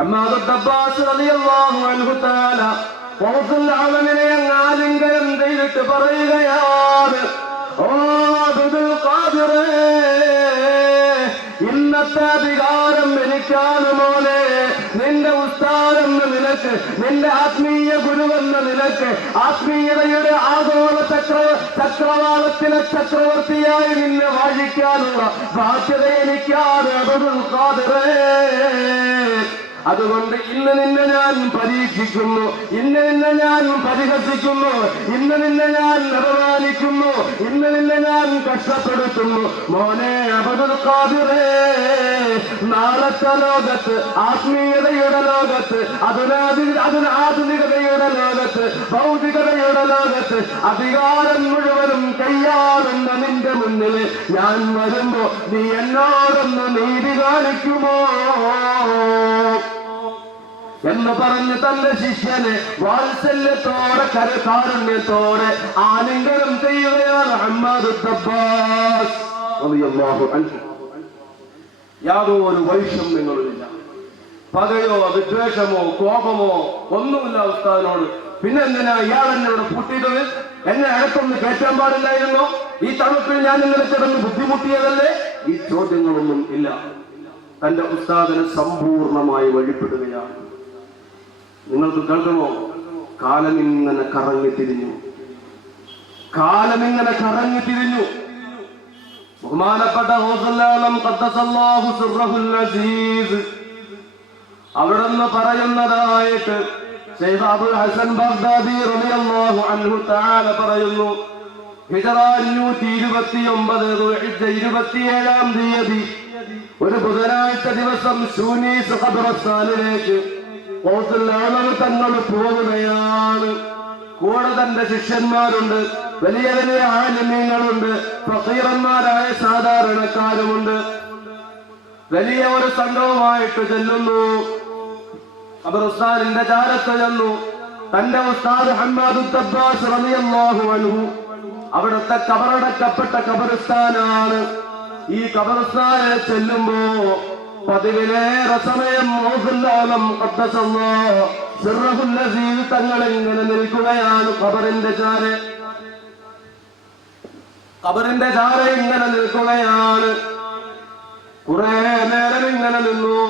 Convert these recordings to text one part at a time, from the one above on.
Hammad Abbas റളിയല്ലാഹു അൻഹു തആല ഖൗസുൽ അലമിനെ ആലിംഗനം ചെയ്തിട്ട് പറയുകയാണ്, ഓ അബ്ദുൽ ഖാദിർ, ഇന്നത്തെ അധികാരം എനിക്കാണ് മോനെ. നിന്റെ ഉസ്താദെന്ന നിലക്ക്, നിന്റെ ആത്മീയ ഗുരുവെന്ന നിലക്ക്, ആത്മീയതയുടെ ആഗോള ചക്രവാളത്തിലെ ചക്രവർത്തിയായി നിന്നെ വാഴിക്കാനുള്ള ബാധ്യത എനിക്കാണ് അബ്ദുൽ ഖാദിർ. അതുകൊണ്ട് ഇന്ന് നിന്നെ ഞാൻ പരീക്ഷിക്കുന്നു, ഇന്ന് നിന്നെ ഞാൻ പരിഹസിക്കുന്നു, ഇന്ന് നിന്നെ ഞാൻ അപമാനിക്കുന്നു, ഇന്ന് നിന്നെ ഞാൻ കഷ്ടപ്പെടുത്തുന്നു. മോനെ അബ്ദുൽ ഖാദിർ, നാളത്തെ ലോകത്ത്, ആത്മീയതയുടെ ലോകത്ത്, ആധുനികതയുടെ ലോകത്ത്, ഭൗതികതയുടെ ലോകത്ത് അധികാരം മുഴുവനും കൈയാളുന്ന നിന്റെ മുന്നിൽ ഞാൻ വരുമ്പോ നീ എന്നോടൊന്ന് നീതി കാണിക്കുമോ എന്ന് പറഞ്ഞ് തന്റെ ശിഷ്യനെ വാത്സല്യത്തോടെ കാരുണ്യത്തോടെ ആലിംഗനം ചെയ്യുകയാണ് ഹമ്മാദ് അബ്ബാസ് റളിയല്ലാഹു അൻഹു. യാതൊരു വൈഷമ്യങ്ങളുമില്ല, പകയോ വിദ്വേഷമോ കോപമോ ഒന്നുമില്ല ഉസ്താദിനോട്. പിന്നെ എന്തിനാ ഇയാൾ എന്നോട് പൂട്ടിയിട്ടത്? എന്നെ അകത്തൊന്ന് കയറ്റാൻ പാടില്ലായിരുന്നോ? ഈ തണുപ്പിൽ ഞാൻ ഇന്നലെ കിടന്ന് ബുദ്ധിമുട്ടിയതല്ലേ? ഈ ചോദ്യങ്ങളൊന്നും ഇല്ല. തന്റെ ഉസ്താദിനെ സമ്പൂർണമായി വഴിപ്പെടുകയാണ്. നിങ്ങൾക്ക് കേൾക്കണോ? കാലമിങ്ങനെ കറങ്ങിത്തിരിഞ്ഞു, കാലമിങ്ങനെ കറങ്ങിത്തിരിഞ്ഞു. ബഹുമാനപ്പെട്ട ഹൗസുൽ ഖദ്ദസല്ലാഹു സിർറഹുൽ അസീസ് അവിടുന്ന് പറയുന്നതായിട്ട് ശൈഖ് അബുൽ ഹസൻ ബഗ്ദാദി റളിയല്ലാഹു അൻഹു തആല പറയുന്നു, ഹിജ്റ 529 ദുൽഹിജ്ജ 27-ാം തീയതി ഒരു ബുധനാഴ്ച ദിവസം ശൂനീസ് ഖബർസ്ഥാനിലേക്ക് തങ്ങൾ പോകുകയാണ്. കൂടെ തന്റെ ശിഷ്യന്മാരുണ്ട്, വലിയ വലിയ ആലിമീങ്ങളുണ്ട്, ഫഖീറന്മാരായ സാധാരണക്കാരുമുണ്ട്. വലിയ ഒരു സംഘവുമായിട്ട് ചെല്ലുന്നു. ഖബർസ്ഥാനിന്റെ ചാരത്ത് ചെന്നു. തന്റെ ഉസ്താദ് ഹമ്മാദ് അബ്ബാസ് റളിയല്ലാഹു അൻഹു അവിടുത്തെ കബറടക്കപ്പെട്ട ഖബർസ്ഥാനാണ്. ഈ ഖബർസ്ഥാനിൽ ചെല്ലുമ്പോ പതിവിലേറെ സമയം തങ്ങൾ ഇങ്ങനെ നിൽക്കുകയാണ്. ഖബറിന്റെ ചാര ഇങ്ങനെ നിൽക്കുകയാണ്. കുറെ നേരം ഇങ്ങനെ നിന്നു.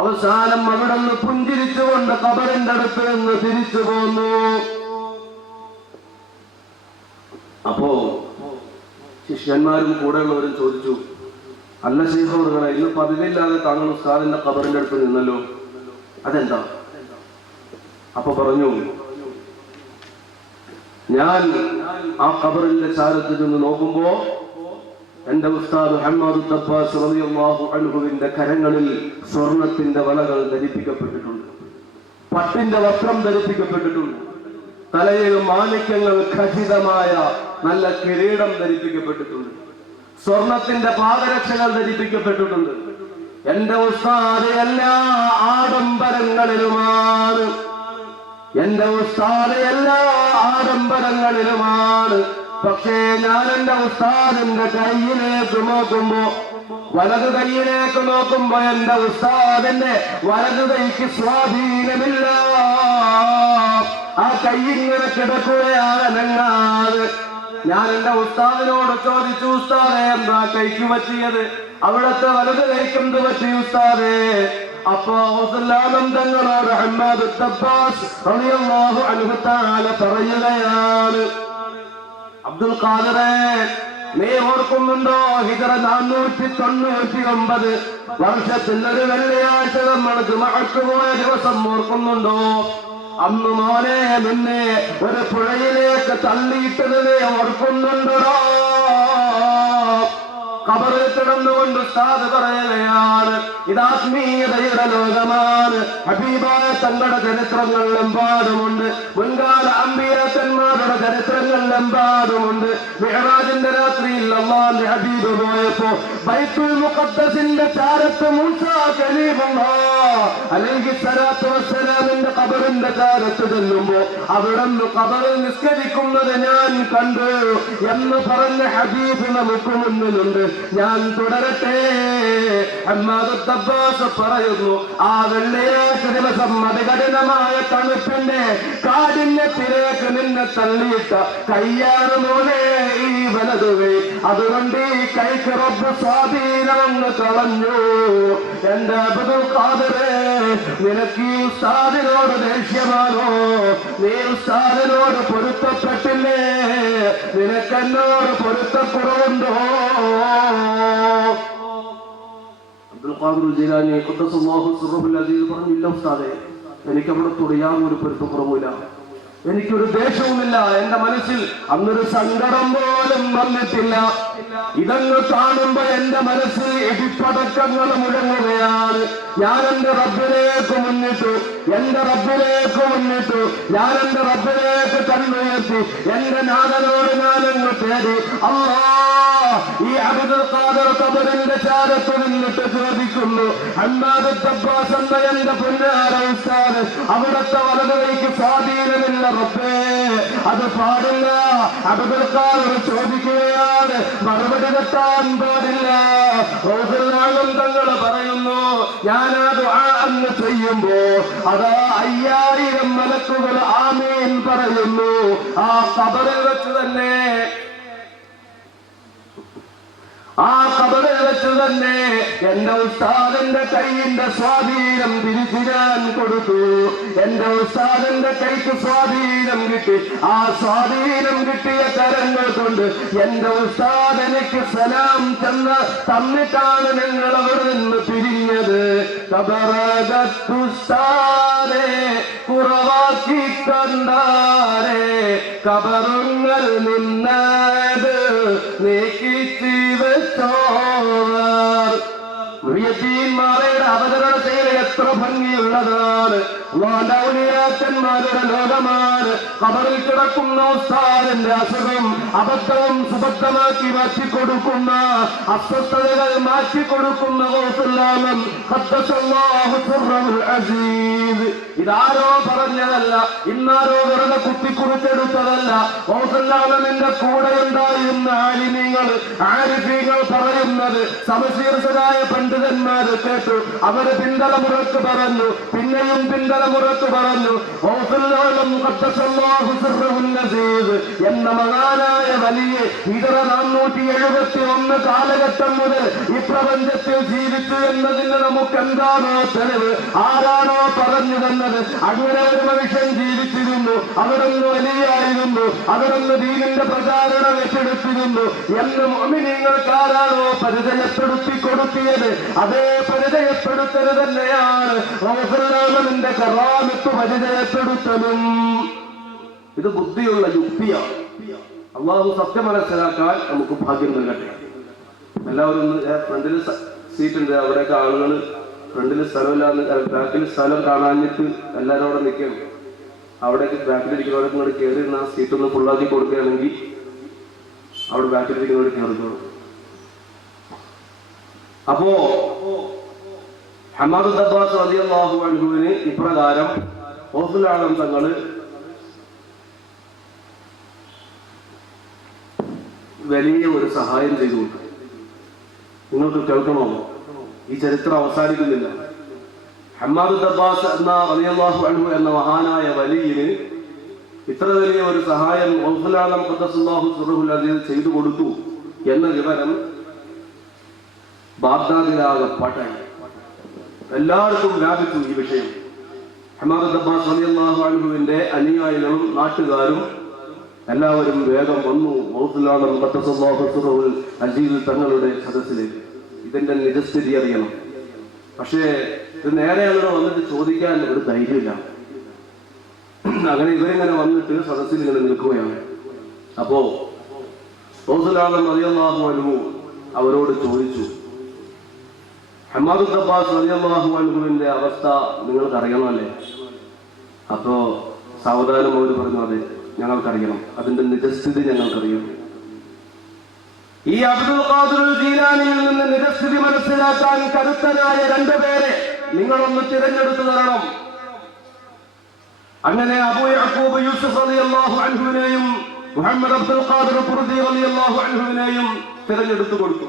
അവസാനം അവിടെ നിന്ന് പുഞ്ചിരിച്ചുകൊണ്ട് ഖബറിന്റെ അടുത്ത് നിന്ന് തിരിച്ചു പോന്നു. അപ്പോ ശിഷ്യന്മാരും കൂടെയുള്ളവരും ചോദിച്ചു, അല്ല ശൈഖ് നിങ്ങളെ ഇന്ന് പതിവില്ലാതെ താങ്കൾ ഉസ്താദിന്റെ ഖബറിന്റെ അടുത്ത് നിന്നല്ലോ, അതെന്താ? അപ്പൊ പറഞ്ഞു, ഞാൻ ആ ഖബറിന്റെ ചാരത്ത് നിന്ന് നോക്കുമ്പോ എന്റെ ഉസ്താദ് ഹമ്മാദ് അബ്ബാസ് റളിയല്ലാഹു അൻഹുവിന്റെ കരങ്ങളിൽ സ്വർണത്തിന്റെ വളകൾ ധരിപ്പിക്കപ്പെട്ടിട്ടുണ്ട്, പട്ടിന്റെ വസ്ത്രം ധരിപ്പിക്കപ്പെട്ടിട്ടുണ്ട്, തലയിൽ മാണിക്യങ്ങൾ ഖചിതമായ നല്ല കിരീടം ധരിപ്പിക്കപ്പെട്ടിട്ടുണ്ട്, സ്വർണത്തിന്റെ പാദരക്ഷകൾ ധരിപ്പിക്കപ്പെട്ടിട്ടുണ്ട്. എന്റെ ഉസ്താദ് എല്ലാ ആഡംബരങ്ങളിലുമാണ്, എന്റെ ഉസ്താദ് എല്ലാ ആഡംബരങ്ങളിലുമാണ്. പക്ഷേ ഞാൻ എന്റെ ഉസ്താദിന്റെ കയ്യിലേക്ക് നോക്കുമ്പോ, വലതു കൈയിലേക്ക് നോക്കുമ്പോ എന്റെ ഉസ്താദിന്റെ വലതു കൈക്ക് സ്വാധീനമില്ല. ആ കൈയിങ്ങനെ കിടക്കുകയാണ് അനങ്ങാതെ. ഞാൻ എന്റെ ഉസ്താദിനോട് ചോദിച്ചു, ഉസ്താദേ എന്താ കൈക്ക് പറ്റിയത്? അവിടത്തെ വലത് കൈക്കെന്ത് പറ്റി ഉസ്താദേ? അപ്പോ തങ്ങളോട് ഹമ്മാദ് അബ്ബാസ് റളിയല്ലാഹു അൻഹു തആല പറയുകയാണ്, അബ്ദുൽ ഖാദിറേ, നീ ഓർക്കുന്നുണ്ടോ? ഹിജ്റ 499 വർഷത്തിൽ ഒരു വെള്ളിയാഴ്ച നമ്മൾ ജുമഅക്ക് പോയ ദിവസം ഓർക്കുന്നുണ്ടോ? അന്ന് മോനെ നിന്നെ ഒരു പുഴയിലേക്ക് തള്ളിയിട്ടത് നീ ഓർക്കുന്നുണ്ടോ? ഖബറിൽ കിടന്നുകൊണ്ട് ഉസ്താദ് പറയുകയാണ്, ഇത് ആത്മീയതയുടെ ലോകമാണ്. ഹബീബായ തങ്ങളുടെ ചരിത്രങ്ങളിലെമ്പാടുമുണ്ട്, മുൻകാല അമ്പിയാക്കന്മാരുടെ ചരിത്രങ്ങളിലെമ്പാടുമുണ്ട്. മിഅ്റാജിന്റെ രാത്രിയിൽ അല്ലാഹുവിന്റെ ഹബീബ് പോയപ്പോ ബൈത്തുൽ മുഖദ്ദസിന്റെ ചാരത്ത് മൂസാ കലീമുല്ലാഹ് അലൈഹിസ്സലാത്തു വസ്സലാമിന്റെ ഖബറിന്റെ ചാരത്ത് ചെല്ലുമ്പോ അവിടുന്ന് ഖബറിൽ നിസ്കരിക്കുന്നത് ഞാൻ കണ്ടു എന്ന് പറഞ്ഞ ഹദീസ് നമുക്ക് മുന്നിലുണ്ട്. ഞാൻ തുടരട്ടെ. ഹമ്മാദ് അബ്ബാസ് പറയുന്നു, ആ വെള്ളിയാഴ്ച ദിവസം അതികഠിനമായ തണുപ്പിന്റെ കാഠിന്യത്തിലേക്ക് നിന്നെ തള്ളിയിട്ട കയ്യാണ് മോനെ ഈ വലതുകൈ. അതുകൊണ്ട് ഈ കൈക്ക് റബ്ബ് സ്വാധീനമെന്ന് കളഞ്ഞു. എന്റെ അബ്ദുൽ ഖാദിറേ, നിനക്ക് ഈ ഉസ്താദിനോട് ദേഷ്യമാണോ? നീ ഉസ്താദിനോട് പൊരുത്തപ്പെട്ടില്ലേ? നിനക്കെന്നോട് പൊരുത്തക്കുറവുണ്ടോ? അബ്ദുൽ ഖാദിർ ജീലാനി ഖുദ്ദസല്ലാഹു സിർറഹുൽ അസീസ് പറഞ്ഞില്ല, ഉസ്താദേ എനിക്ക് അവിടത്തോട് യാതൊരു പൊരുത്തക്കുറവുമില്ല, എനിക്കൊരു ദേഷ്യവുമില്ല. എന്റെ മനസ്സിൽ അന്നൊരു സങ്കടം പോലും വന്നിട്ടില്ല. ഇതങ്ങ് കാണുമ്പോ എന്റെ മനസ്സിൽ ഇടിപ്പടക്കങ്ങൾ മുഴങ്ങുകയാണ്. ഞാൻ എന്റെ റബ്ബിലേക്ക് മുന്നിട്ടു, എന്റെ റബ്ബിലേക്ക് മുന്നിട്ടു. ഞാൻ എന്റെ റബ്ബിലേക്ക് കണ്ണുയർത്തി എന്റെ നാഥനോട് ഞാനങ്ങ് തേടി, അല്ലാഹ് ഈ അബ്ദുൽ ഖാദിർ ഖബറിന്റെ ചാരത്ത് നിന്നിട്ട് ചോദിക്കുന്നു, ഹമ്മാദ് അബ്ബാസ് എന്ന എന്റെ പൊന്നാര ഉസ്താദ്, അവിടുത്തെ വലതുകൈക്ക് സ്വാധീനമില്ല റബ്ബേ, അത് പാടില്ല. അബ്ദുൽ ഖാദിർ ചോദിക്കുകയാണ്, മറുപടി തെറ്റാൻ പാടില്ല. റസൂലുള്ളാഹി തങ്ങൾ പറയുന്നു, ഞാൻ ആ ദുആ അന്ന് ചെയ്യുമ്പോ അതാ 5000 മലക്കുകൾ ആമീൻ പറയുന്നു. ആ ഖബറിൽ വെച്ച് തന്നെ, ആ ഖബറിൽ വെച്ച് തന്നെ എന്റെ ഉസ്താദിന്റെ കൈയിന്റെ സ്വാധീനം തിരിച്ചു ഞാൻ കൊടുത്തു. എന്റെ ഉസ്താദിന്റെ കൈക്ക് സ്വാധീനം കിട്ടി. ആ സ്വാധീനം കിട്ടിയ കരങ്ങൾ കൊണ്ട് എന്റെ ഉസ്താദ് എനിക്ക് സലാം തന്നിട്ടാണ് ഞങ്ങൾ അവിടെ നിന്ന് പിരിഞ്ഞത്. ഖബറകത്തുസ്താദേ കുറവാക്കി കണ്ടാരേ, ഖബറുങ്ങൾ നിന്നത് നീക്കിച്ച് മുഹ്യിദ്ദീൻമാരുടെ അവതരണ ശൈലി എത്ര ഭംഗിയുള്ളതാണ്. ഔലിയാക്കന്മാരുടെ ലോകമാണ്. ഖബറിൽ കിടക്കുന്ന ഉസ്താദിന്റെ അസുഖം അബദ്ധവും സുബദ്ധമാക്കി മാറ്റിക്കൊടുക്കുന്ന, അസ്വസ്ഥതകൾ മാറ്റിക്കൊടുക്കുന്ന ഗൗസുല്ലാമൻ ഖദ്ദസല്ലാഹു സിർറഹുൽ അസീസ്. ഇതാരോ പറഞ്ഞതല്ല, ഇന്നാരോ വെറുതെ കുത്തിക്കുറിച്ചെടുത്തതല്ല. ഗൗസുല്ലാമന്റെ കൂടെ ഉണ്ടായിരുന്ന ആരിഫീങ്ങൾ പറയുന്നത് സമശീർഷരായ പണ്ഡിതന്മാർ കേട്ടു. അവര് പിന്തലമുറക്ക് പറഞ്ഞു, പിന്നെയും പിന്തലമുറക്ക് പറഞ്ഞു. ഗൗസുല്ലാമൻ ഖദ്ദസല്ലാഹു സിർറഹുൽ അസീസ് എന്ന മഹാനായ വലിയ 471 കാലഘട്ടം മുതൽ ഈ പ്രപഞ്ചത്തിൽ ജീവിച്ചു എന്നതിന് നമുക്ക് എന്താണോ തെളിവ്? ആരാണോ പറഞ്ഞു തന്നത്? അങ്ങനെ ഒരു മനുഷ്യൻ ജീവിച്ചിരുന്നു, അവിടുന്ന് വലിയായിരുന്നു, അവിടുന്ന് ദീനിന്റെ പ്രചാരണം ഏറ്റെടുത്തിരുന്നു എന്ന് മുഅ്മിനീങ്ങൾക്ക് ആരാണോ പരിചയപ്പെടുത്തി കൊടുത്തിയത്, അതേ പരിചയപ്പെടുത്തൽ തന്നെയാണ് റസൂലുള്ളാഹിന്റെ കറാമത്ത് പരിചയപ്പെടുത്തലും. ഇത് ബുദ്ധിയുള്ള യുക്തിയാണ്. അള്ളാഹു സത്യം മനസ്സിലാക്കാൻ നമുക്ക് ഭാഗ്യം നൽകട്ടെ. എല്ലാവരും ഫ്രണ്ടിൽ സീറ്റ് ഉണ്ട്, അവിടെയൊക്കെ ആളുകൾ ഫ്രണ്ടിൽ സ്ഥലമില്ലാന്ന്, ബാക്കിൽ സ്ഥലം കാണാഞ്ഞിട്ട് എല്ലാവരും അവിടെ നിൽക്കണം. അവിടേക്ക് ബാക്കിലിരിക്കുന്നവരെ കൂടെ കയറി ആ സീറ്റ് ഒന്ന് ഫുള്ളാക്കി കൊടുക്കുകയാണെങ്കിൽ അവിടെ ബാക്കിലിരിക്കുന്നവർ കയറിക്കോളും. അപ്പോ ഹമ്മാദ് അബ്ബാസ് റളിയല്ലാഹു അൻഹുവിന് ഇപ്രകാരം ഗൗസുൽ ആലം തങ്ങള് വലിയ ഒരു സഹായം ചെയ്തു കൊടുക്കും. നിങ്ങൾക്ക് കേൾക്കണോ? ഈ ചരിത്രം അവസാനിക്കുന്നില്ല. ഹമ്മാദ് അബ്ബാസ് എന്ന റളിയല്ലാഹു അൻഹു എന്ന മഹാനായ വലിയന് ഇത്ര വലിയ ഒരു സഹായം ഗൗസുൽ ആലം ഖദ്ദസല്ലാഹു സിർറഹുൽ അസീസ് ചെയ്തു കൊടുത്തു എന്ന വിവരം ബാഗ്ദാദിലാകെ പാട്ടായി. എല്ലാവർക്കും വ്യാപിച്ചു ഈ വിഷയം. ഹമ്മാദ് അബ്ബാസ് റളിയല്ലാഹു അൻഹുവിന്റെ അനുയായികളും നാട്ടുകാരും എല്ലാവരും വേഗം വന്നു ഗൗസുൽ ആലം ഖദ്ദസല്ലാഹു സിർറഹുൽ അസീസ് തങ്ങളുടെ സദസ്സിലേക്ക്. ഇതിന്റെ നിജസ്ഥിതി അറിയണം. പക്ഷേ ഇത് നേരെ അങ്ങനെ വന്നിട്ട് ചോദിക്കാൻ ഒരു ധൈര്യമില്ല. അങ്ങനെ ഇവരിങ്ങനെ വന്നിട്ട് സദസ്സിൽ ഇങ്ങനെ നിൽക്കുകയാണ്. അപ്പോ ഗൗസുൽ ആലം റളിയല്ലാഹു അൻഹു അവരോട് ചോദിച്ചു, ഹമ്മാദ് അബ്ബാസ് റളിയല്ലാഹു അൻഹുവിന്റെ അവസ്ഥ നിങ്ങൾക്ക് അറിയണമല്ലേ? അപ്പോ സാവധാനം അവർ പറഞ്ഞു, അതെ ഞങ്ങൾക്കറിയണം, അതിന്റെ നിജസ്ഥിതി ഞങ്ങൾക്കറിയണം. ഈ അബ്ദുൽ ഖാദിർ ജീലാനിയിൽ നിന്ന് നിജസ്ഥിതി മനസ്സിലാക്കാൻ കരുത്തനായ 2 പേരെ നിങ്ങളൊന്ന് തിരഞ്ഞെടുത്തു തരണം. അങ്ങനെ അബൂ യഅ്ഖൂബ് യൂസുഫ് റളിയല്ലാഹു അൻഹുവിനെയും മുഹമ്മദ് അബ്ദുൽ ഖാദിർ ഖുർദി റളിയല്ലാഹു അൻഹുവിനെയും തിരഞ്ഞെടുത്തു കൊടുത്തു.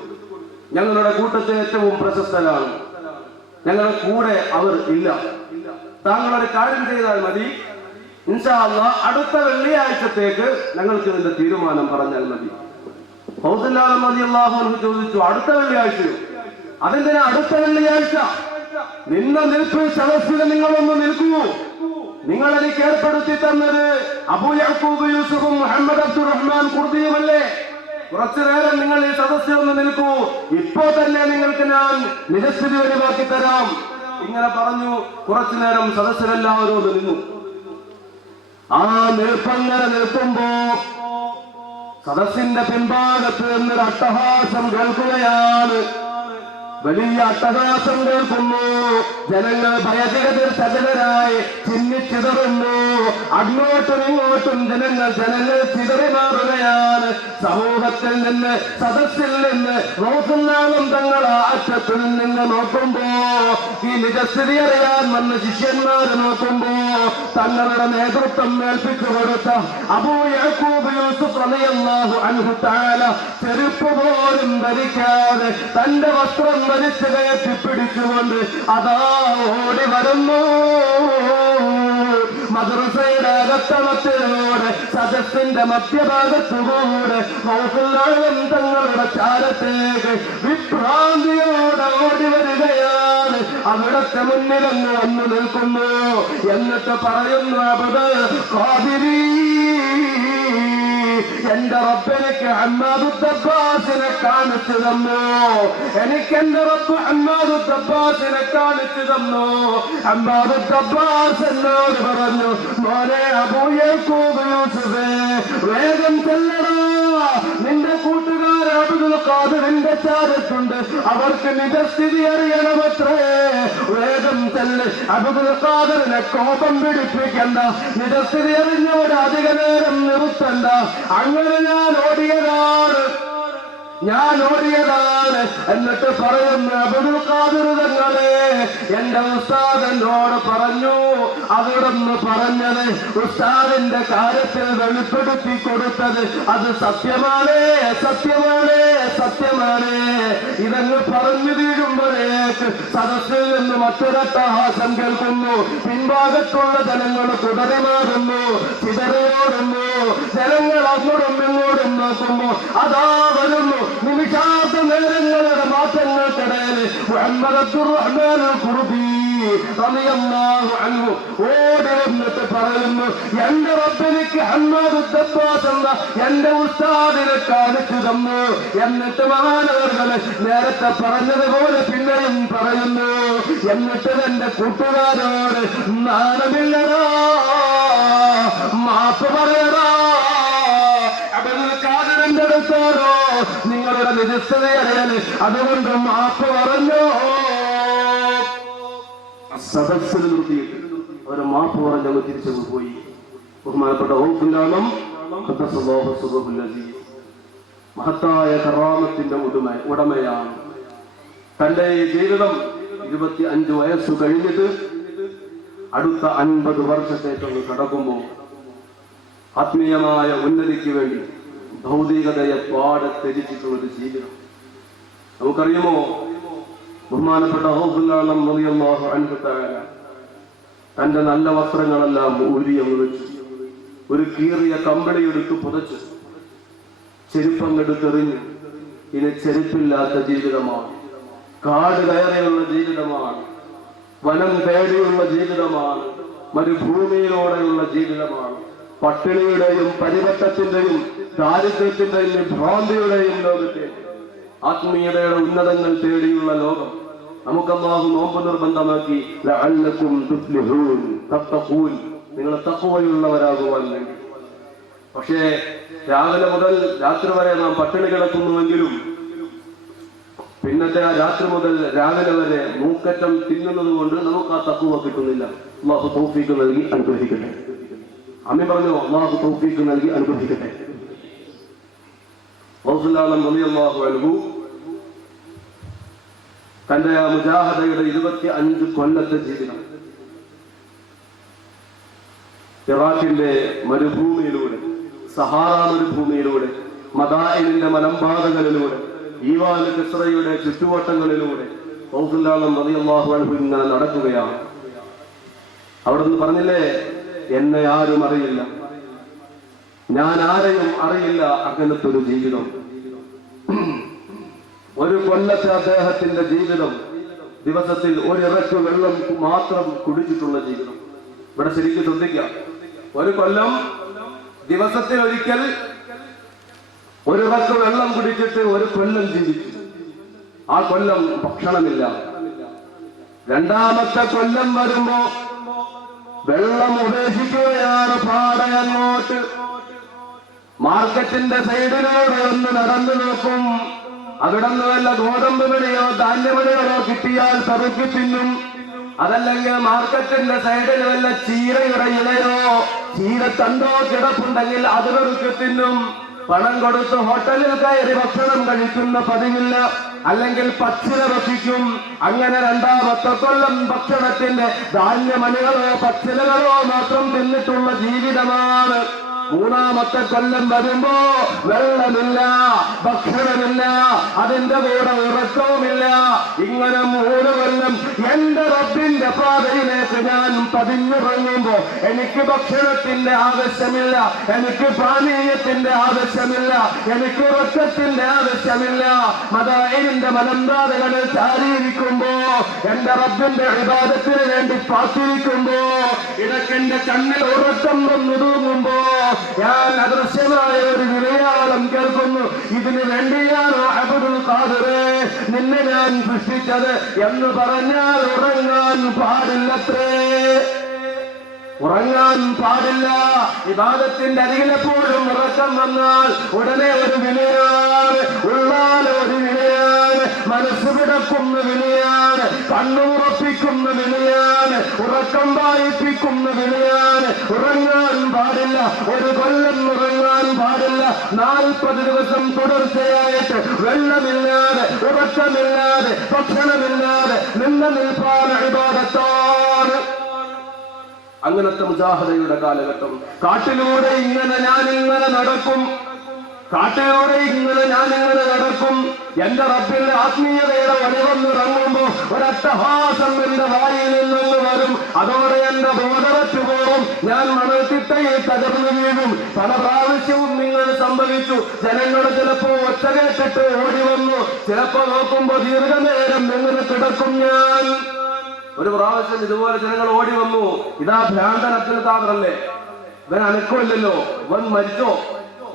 ഞങ്ങളുടെ കൂട്ടത്തിൽ ഏറ്റവും പ്രശസ്തരാണ്, ഞങ്ങളുടെ കൂടെ അവർ ഇല്ല. താങ്കളൊരു കാര്യം ചെയ്താൽ മതി, ഇൻഷാ അല്ലാഹ് അടുത്ത വെള്ളിയാഴ്ചത്തേക്ക് ഞങ്ങൾക്ക് ഇതിന്റെ തീരുമാനം പറഞ്ഞാൽ മതി. ഫൗസുല്ലാഹ് റളിയല്ലാഹു അൻഹു ചോദിച്ചു, അടുത്ത വെള്ളിയാഴ്ചയോ? അതെന്തിനാ അടുത്ത വെള്ളിയാഴ്ച? നിന്ന നിൽപ്പ് സദസ്സിൽ നിങ്ങളൊന്ന് നിൽക്കൂ. നിങ്ങൾ എനിക്ക് ഏർപ്പെടുത്തി തന്നത് അബൂ യഅ്ഖൂബ് യൂസുഫും മുഹമ്മദ് അബ്ദുറഹ്മാൻ ഖുർദിയുമല്ലേ? കുറച്ചു നേരം നിങ്ങൾ ഈ സദസ്സിൽ ഒന്ന് നിൽക്കൂ, ഇപ്പോ തന്നെ നിങ്ങൾക്ക് ഞാൻ നിജസ്ഥിതി ഒഴിവാക്കി തരാം. ഇങ്ങനെ പറഞ്ഞു. കുറച്ചു നേരം സദസ്സിലെല്ലാവരും നിന്നു. ആ നിൽപ്പങ്ങനെ നിൽക്കുമ്പോ സദസ്സിന്റെ പിൻഭാഗത്ത് നിന്നൊരു അട്ടഹാസം കേൾക്കുകയാണ്. വലിയ അട്ടഹാസം കേൾക്കുന്നു. ജനങ്ങൾ ഭയചകിതർ സജലരായി ചിന്നിച്ചിതറുന്നു. അങ്ങോട്ടും ഇങ്ങോട്ടും ജനങ്ങൾ ചിതറി മാറുകയാണ്. സമൂഹത്തിൽ നിന്ന്, സദസ്സിൽ നിന്ന്, റോസുന്നാളം തങ്ങൾ ആ അറ്റത്തിൽ നിന്ന് നോക്കുമ്പോ, ഈ നിജസ്ഥിതി അറിയാൻ വന്ന ശിഷ്യന്മാരെ നോക്കുമ്പോ, തങ്ങളുടെ നേതൃത്വം ഏൽപ്പിച്ചു കൊടുത്ത അബൂ യഅ്ഖൂബ് യൂസുഫ് റളിയല്ലാഹു അൻഹു തആല ചെരുപ്പ് പോലും ധരിക്കാതെ തന്റെ വസ്ത്രം വലിച്ചു കയറ്റി പിടിച്ചുകൊണ്ട് അതാ ഓടി വരുന്നു. മദ്രസയുടെ അകത്തളത്തിലൂടെ സദസ്സിന്റെ മധ്യഭാഗത്തുകൂടെ റസൂലുള്ളാഹി തങ്ങളുടെ ചാരത്തേക്ക് വിഭ്രാന്തിയോടെ ഓടി വരികയാണ്. അവിടത്തെ മുന്നിലങ്ങ് വന്നു നിൽക്കുന്നു. എന്നിട്ട് പറയുന്നു, അബ്ദുൽ ഖാദിരി, എന്റെ റബ്ബെനിക്ക് ഹമ്മാദു ദബ്ബാസിനെ കാണിച്ചു തന്നു. എനിക്ക് എന്റെ റബ്ബ് ഹമ്മാദു ദബ്ബാസിനെ കാണിച്ചു തന്നു. ഹമ്മാദു ദബ്ബാസ് എന്നോട് പറഞ്ഞു, മോനെ അബൂ യഅ്ഖൂബ് യൂസുഫേ, വേഗം ചെല്ലടാ, നിന്റെ കൂട്ടുകാരൻ അബ്ദുൽ ഖാദിറിന്റെ ചാരത്തുണ്ട്, അവർക്ക് നിജസ്ഥിതി അറിയണമത്രേ. വേഗം ചെല്ല്, അബ്ദുൽ ഖാദിറിനെ കോപം പിടിപ്പിക്കണ്ട, നിജസ്ഥിതി അറിഞ്ഞോട് അധിക നേരം നിർത്തണ്ട. അങ്ങനെ ഞാൻ ഓടിയതാണ്. എന്നിട്ട് പറയുന്നു, അബ്ദുൽ ഖാദിർ തങ്ങളെ, എന്റെ ഉസ്താദ് എന്നോട് പറഞ്ഞു, അവിടുന്ന് പറഞ്ഞത്, ഉസ്താദിന്റെ കാര്യത്തിൽ വെളിപ്പെടുത്തി കൊടുത്തത് അത് സത്യമാണ്. ഇതങ്ങ് പറഞ്ഞു തീരുമ്പോഴേക്ക് സദസ്സിൽ നിന്ന് മറ്റൊരട്ടഹാസം കേൾക്കുന്നു. പിൻഭാഗത്തുള്ള ജനങ്ങൾ കുടറിമാറുന്നു, ചിതറിയോടുന്നു. ജനങ്ങൾ അങ്ങോട്ടും ഇങ്ങോട്ടും നോക്കുമ്പോ അതാ വരുന്നു നിമിഷാർത്ഥ നേരങ്ങളുടെ മാറ്റങ്ങൾക്കിടയിൽ മുഹമ്മദ് അബ്ദുറഹ്മാൻ ഖുർദി റളിയല്ലാഹു അൻഹു ഓടി വന്നിട്ട് പറയുന്നു, എന്റെ റബ്ബെനിക്ക് ഹമ്മാദു ദബ്ബാസ് എന്ന എന്റെ ഉസ്താദിനെ കാണിച്ചു തന്നു. എന്നിട്ട് മഹാനവർകളെ നേരത്തെ പറഞ്ഞതുപോലെ പിന്നെയും പറയുന്നു, എന്നിട്ട് എന്റെ കൂട്ടുകാരോട് നാണമില്ലടാ, മാപ്പ് പറയടാ, അബ്ദുൽ ഖാദിറിന്റെ അടുത്താണോ നിങ്ങളുടെ നിജസ്ഥിതി അറിയാൻ, അതുകൊണ്ട് മാപ്പ് പറഞ്ഞോ. സദസ്സിൽ നിർത്തിയിട്ട് അവർ മാപ്പ് പറഞ്ഞങ്ങ് തിരിച്ചങ്ങ് പോയി. ബഹുമാനപ്പെട്ട ഔഫുല്ലാനം മഹത്തായ കറാമത്തിന്റെ ഉടമയാണ്. തന്റെ ഈ ജീവിതം 25 വയസ്സു കഴിഞ്ഞിട്ട് അടുത്ത 50 വർഷത്തേക്കൊന്ന് കടക്കുമ്പോൾ ആത്മീയമായ ഉന്നതിക്ക് വേണ്ടി ഭൗതികതയെ പാടെ ത്യജിച്ചിട്ടുള്ളൊരു ജീവിതം. നമുക്കറിയുമോ, ബഹുമാനപ്പെട്ട ഔഫുല്ലാനം റളിയല്ലാഹു അൻഹു തആല തന്റെ നല്ല വസ്ത്രങ്ങളെല്ലാം ഊരിയങ്ങ് വെച്ചു. ഒരു കീറിയ കമ്പിളി എടുത്ത് പുതച്ചു, ചെരുപ്പങ്ങെടുത്തെറിഞ്ഞു. ഇനി ചെരുപ്പില്ലാത്ത ജീവിതമാണ്, കാട് കയറിയുള്ള ജീവിതമാണ്, വനം തേടിയുള്ള ജീവിതമാണ്, മരുഭൂമിയിലൂടെയുള്ള ജീവിതമാണ്, പട്ടിണിയുടെയും പരിവട്ടത്തിന്റെയും ദാരിദ്ര്യത്തിന്റെയും ഭ്രാന്തിയുടെയും ലോകത്തെ ആത്മീയതയുടെ ഉന്നതങ്ങൾ തേടിയുള്ള ലോകം. നമുക്ക് അല്ലാഹു നോമ്പ് നിർബന്ധമാക്കി ലഅല്ലകും തുഫ്ലിഹൂൻ, തഖ്വൂൻ, നിങ്ങൾ തഖ്വയുള്ളവരാകുവാൻ വേണ്ടി. പക്ഷേ രാവിലെ മുതൽ രാത്രി വരെ നാം പട്ടിണി കിടക്കുന്നുവെങ്കിലും പിന്നത്തെ ആ രാത്രി മുതൽ രാവിലെ വരെ മൂക്കറ്റം തിന്നുന്നത് കൊണ്ട് നമുക്ക് ആ തഖ്വ കിട്ടുന്നില്ല. അല്ലാഹു തൗഫീഖ് നൽകി അനുഗ്രഹിക്കട്ടെ. അമ്മ പറഞ്ഞു, അല്ലാഹു തൗഫീഖ് നൽകി അനുഗ്രഹിക്കട്ടെ. റസൂലുള്ളാഹി റളിയല്ലാഹു അൻഹു തന്റെ ആ മുജാഹദയുടെ 25 കൊല്ലത്തെ ജീവിതം ഇറാഖിന്റെ മരുഭൂമിയിലൂടെ, സഹാറ മരുഭൂമിയിലൂടെ, മദായിനിന്റെ മലമ്പാതകളിലൂടെ, ഈവാൻ കിസ്റയുടെ ചുറ്റുവട്ടങ്ങളിലൂടെ റസൂലുള്ളാഹി റളിയല്ലാഹു അൻഹു ഇങ്ങനെ നടക്കുകയാണ്. അവിടുന്ന് പറഞ്ഞില്ലേ, എന്നെ ആരും അറിയില്ല, ഞാൻ ആരെയും അറിയില്ല. അങ്ങനത്തെ ഒരു ജീവിതം, ഒരു കൊല്ലത്തെ അദ്ദേഹത്തിന്റെ ജീവിതം, ദിവസത്തിൽ ഒരിറക്ക് വെള്ളം മാത്രം കുടിച്ചിട്ടുള്ള ജീവിതം. ഇവിടെ ശരിക്കും ശ്രദ്ധിക്കാം, ഒരു കൊല്ലം ദിവസത്തിൽ ഒരിക്കൽ ഒരിറക്ക് വെള്ളം കുടിച്ചിട്ട് ഒരു കൊല്ലം ജീവിച്ചു. ആ കൊല്ലം ഭക്ഷണമില്ല. രണ്ടാമത്തെ കൊല്ലം വരുമ്പോ വെള്ളം ഉപേക്ഷിക്കുകയാണ്. പാടെ അങ്ങോട്ട് മാർക്കറ്റിന്റെ സൈഡിലൂടെ ഒന്ന് നടന്നു നോക്കും. അവിടെ നിന്ന് വല്ല ഗോതമ്പ് മണിയോ ധാന്യമണികളോ കിട്ടിയാൽ പെറുക്കി തിന്നും. അതല്ലെങ്കിൽ മാർക്കറ്റിന്റെ സൈഡിൽ വല്ല ചീരയുടെ ഇലയോ ചീരത്തണ്ടോ കിടപ്പുണ്ടെങ്കിൽ അത് പെറുക്കി തിന്നും. പണം കൊടുത്ത് ഹോട്ടലിൽ കയറി ഭക്ഷണം കഴിക്കുന്ന പതിവില്ല, അല്ലെങ്കിൽ പച്ചില ഭക്ഷിക്കും. അങ്ങനെ രണ്ടാമത്തെ കൊല്ലം ഭക്ഷണത്തിന്റെ ധാന്യമണികളോ പച്ചിലകളോ മാത്രം തിന്നിട്ടുള്ള ജീവിതമാണ്. മൂന്നാമത്തെ കൊല്ലം വരുമ്പോ വെള്ളമില്ല, ഭക്ഷണമില്ല, അതിന്റെ കൂടെ ഉറക്കവുമില്ല. ഇങ്ങനെ 3 കൊല്ലം എന്റെ റബ്ബിന്റെ പാതയിലേക്ക് ഞാൻ പതിഞ്ഞിറങ്ങുമ്പോ എനിക്ക് ഭക്ഷണത്തിന്റെ ആവശ്യമില്ല, എനിക്ക് പാനീയത്തിന്റെ ആവശ്യമില്ല, എനിക്ക് ഉറക്കത്തിന്റെ ആവശ്യമില്ല. മദായിനിന്റെ മലമ്പാതകളിൽ ചാരിയിരിക്കുമ്പോ, എന്റെ റബ്ബിന്റെ ഇബാദത്തിന് വേണ്ടി കാത്തിരിക്കുമ്പോ, ഇടയ്ക്കെന്റെ കണ്ണിൽ ഉറക്കം വന്നു തൂങ്ങുമ്പോ ഞാൻ അദൃശ്യമായ ഒരു വിളയാളം കേൾക്കുന്നു. ഇതിനു വേണ്ടിയാണോ അബ്ദുൽ ഖാദിറേ നിന്നെ ഞാൻ സൃഷ്ടിച്ചത് എന്ന് പറഞ്ഞാൽ ഉറങ്ങാൻ പാടില്ലത്രേ, ഉറങ്ങാൻ പാടില്ല. ഇബാദത്തിന്റെ അരികിലെപ്പോഴും ഉറക്കം വന്നാൽ ഉടനെ ഒരു വിലയാണ്, ഉള്ളാൽ ഒരു വിലയാണ്, മനസ്സ് കിടക്കുന്ന വിലയാണ്, കണ്ണുറപ്പിക്കുന്ന വിലയാണ്, ഉറക്കം വായിപ്പിക്കുന്ന വിലയാണ്. ഉറങ്ങാൻ പാടില്ല, ഒരു കൊല്ലം ഉറങ്ങാൻ പാടില്ല. 40 ദിവസം തുടർച്ചയായിട്ട് വെള്ളമില്ലാതെ, ഉറക്കമില്ലാതെ, ഭക്ഷണമില്ലാതെ നിന്ന നിൽപ്പാണ് ഇബാദത്താണ്. അങ്ങനത്തെ മുജാഹദയുടെ കാലഘട്ടം. കാട്ടിലൂടെ ഞാനിങ്ങനെ നടക്കും, കാട്ടിലൂടെ ഞാനിങ്ങനെ നടക്കും. എന്റെ റബ്ബിന്റെ ആത്മീയതയുടെ വടിവന്നിറങ്ങുമ്പോ ഒരട്ടഹാസം എന്റെ വായിൽ നിന്നൊന്ന് വരും. അതോടെ എന്റെ ബോധവറ്റു പോകും. ഞാൻ മണൽത്തിട്ടയിൽ തകർന്നു വീഴും. പല പ്രാവശ്യവും നിങ്ങൾ സംഭവിച്ചു. ജനങ്ങൾ ചിലപ്പോ ഒച്ച കേട്ടിട്ട് ഓടി വന്നു, ചിലപ്പോ നോക്കുമ്പോ ദീർഘനേരം എങ്ങനെ കിടക്കും. ഞാൻ ഒരു പ്രാവശ്യം ഇതുപോലെ ജനങ്ങൾ ഓടി വന്നു. ഇതാ ഭ്രാന്തൻ അബ്ദുൽ ഖാദറല്ലേ, ഇവൻ അനക്കമില്ലല്ലോ, ഇവൻ മരിച്ചോ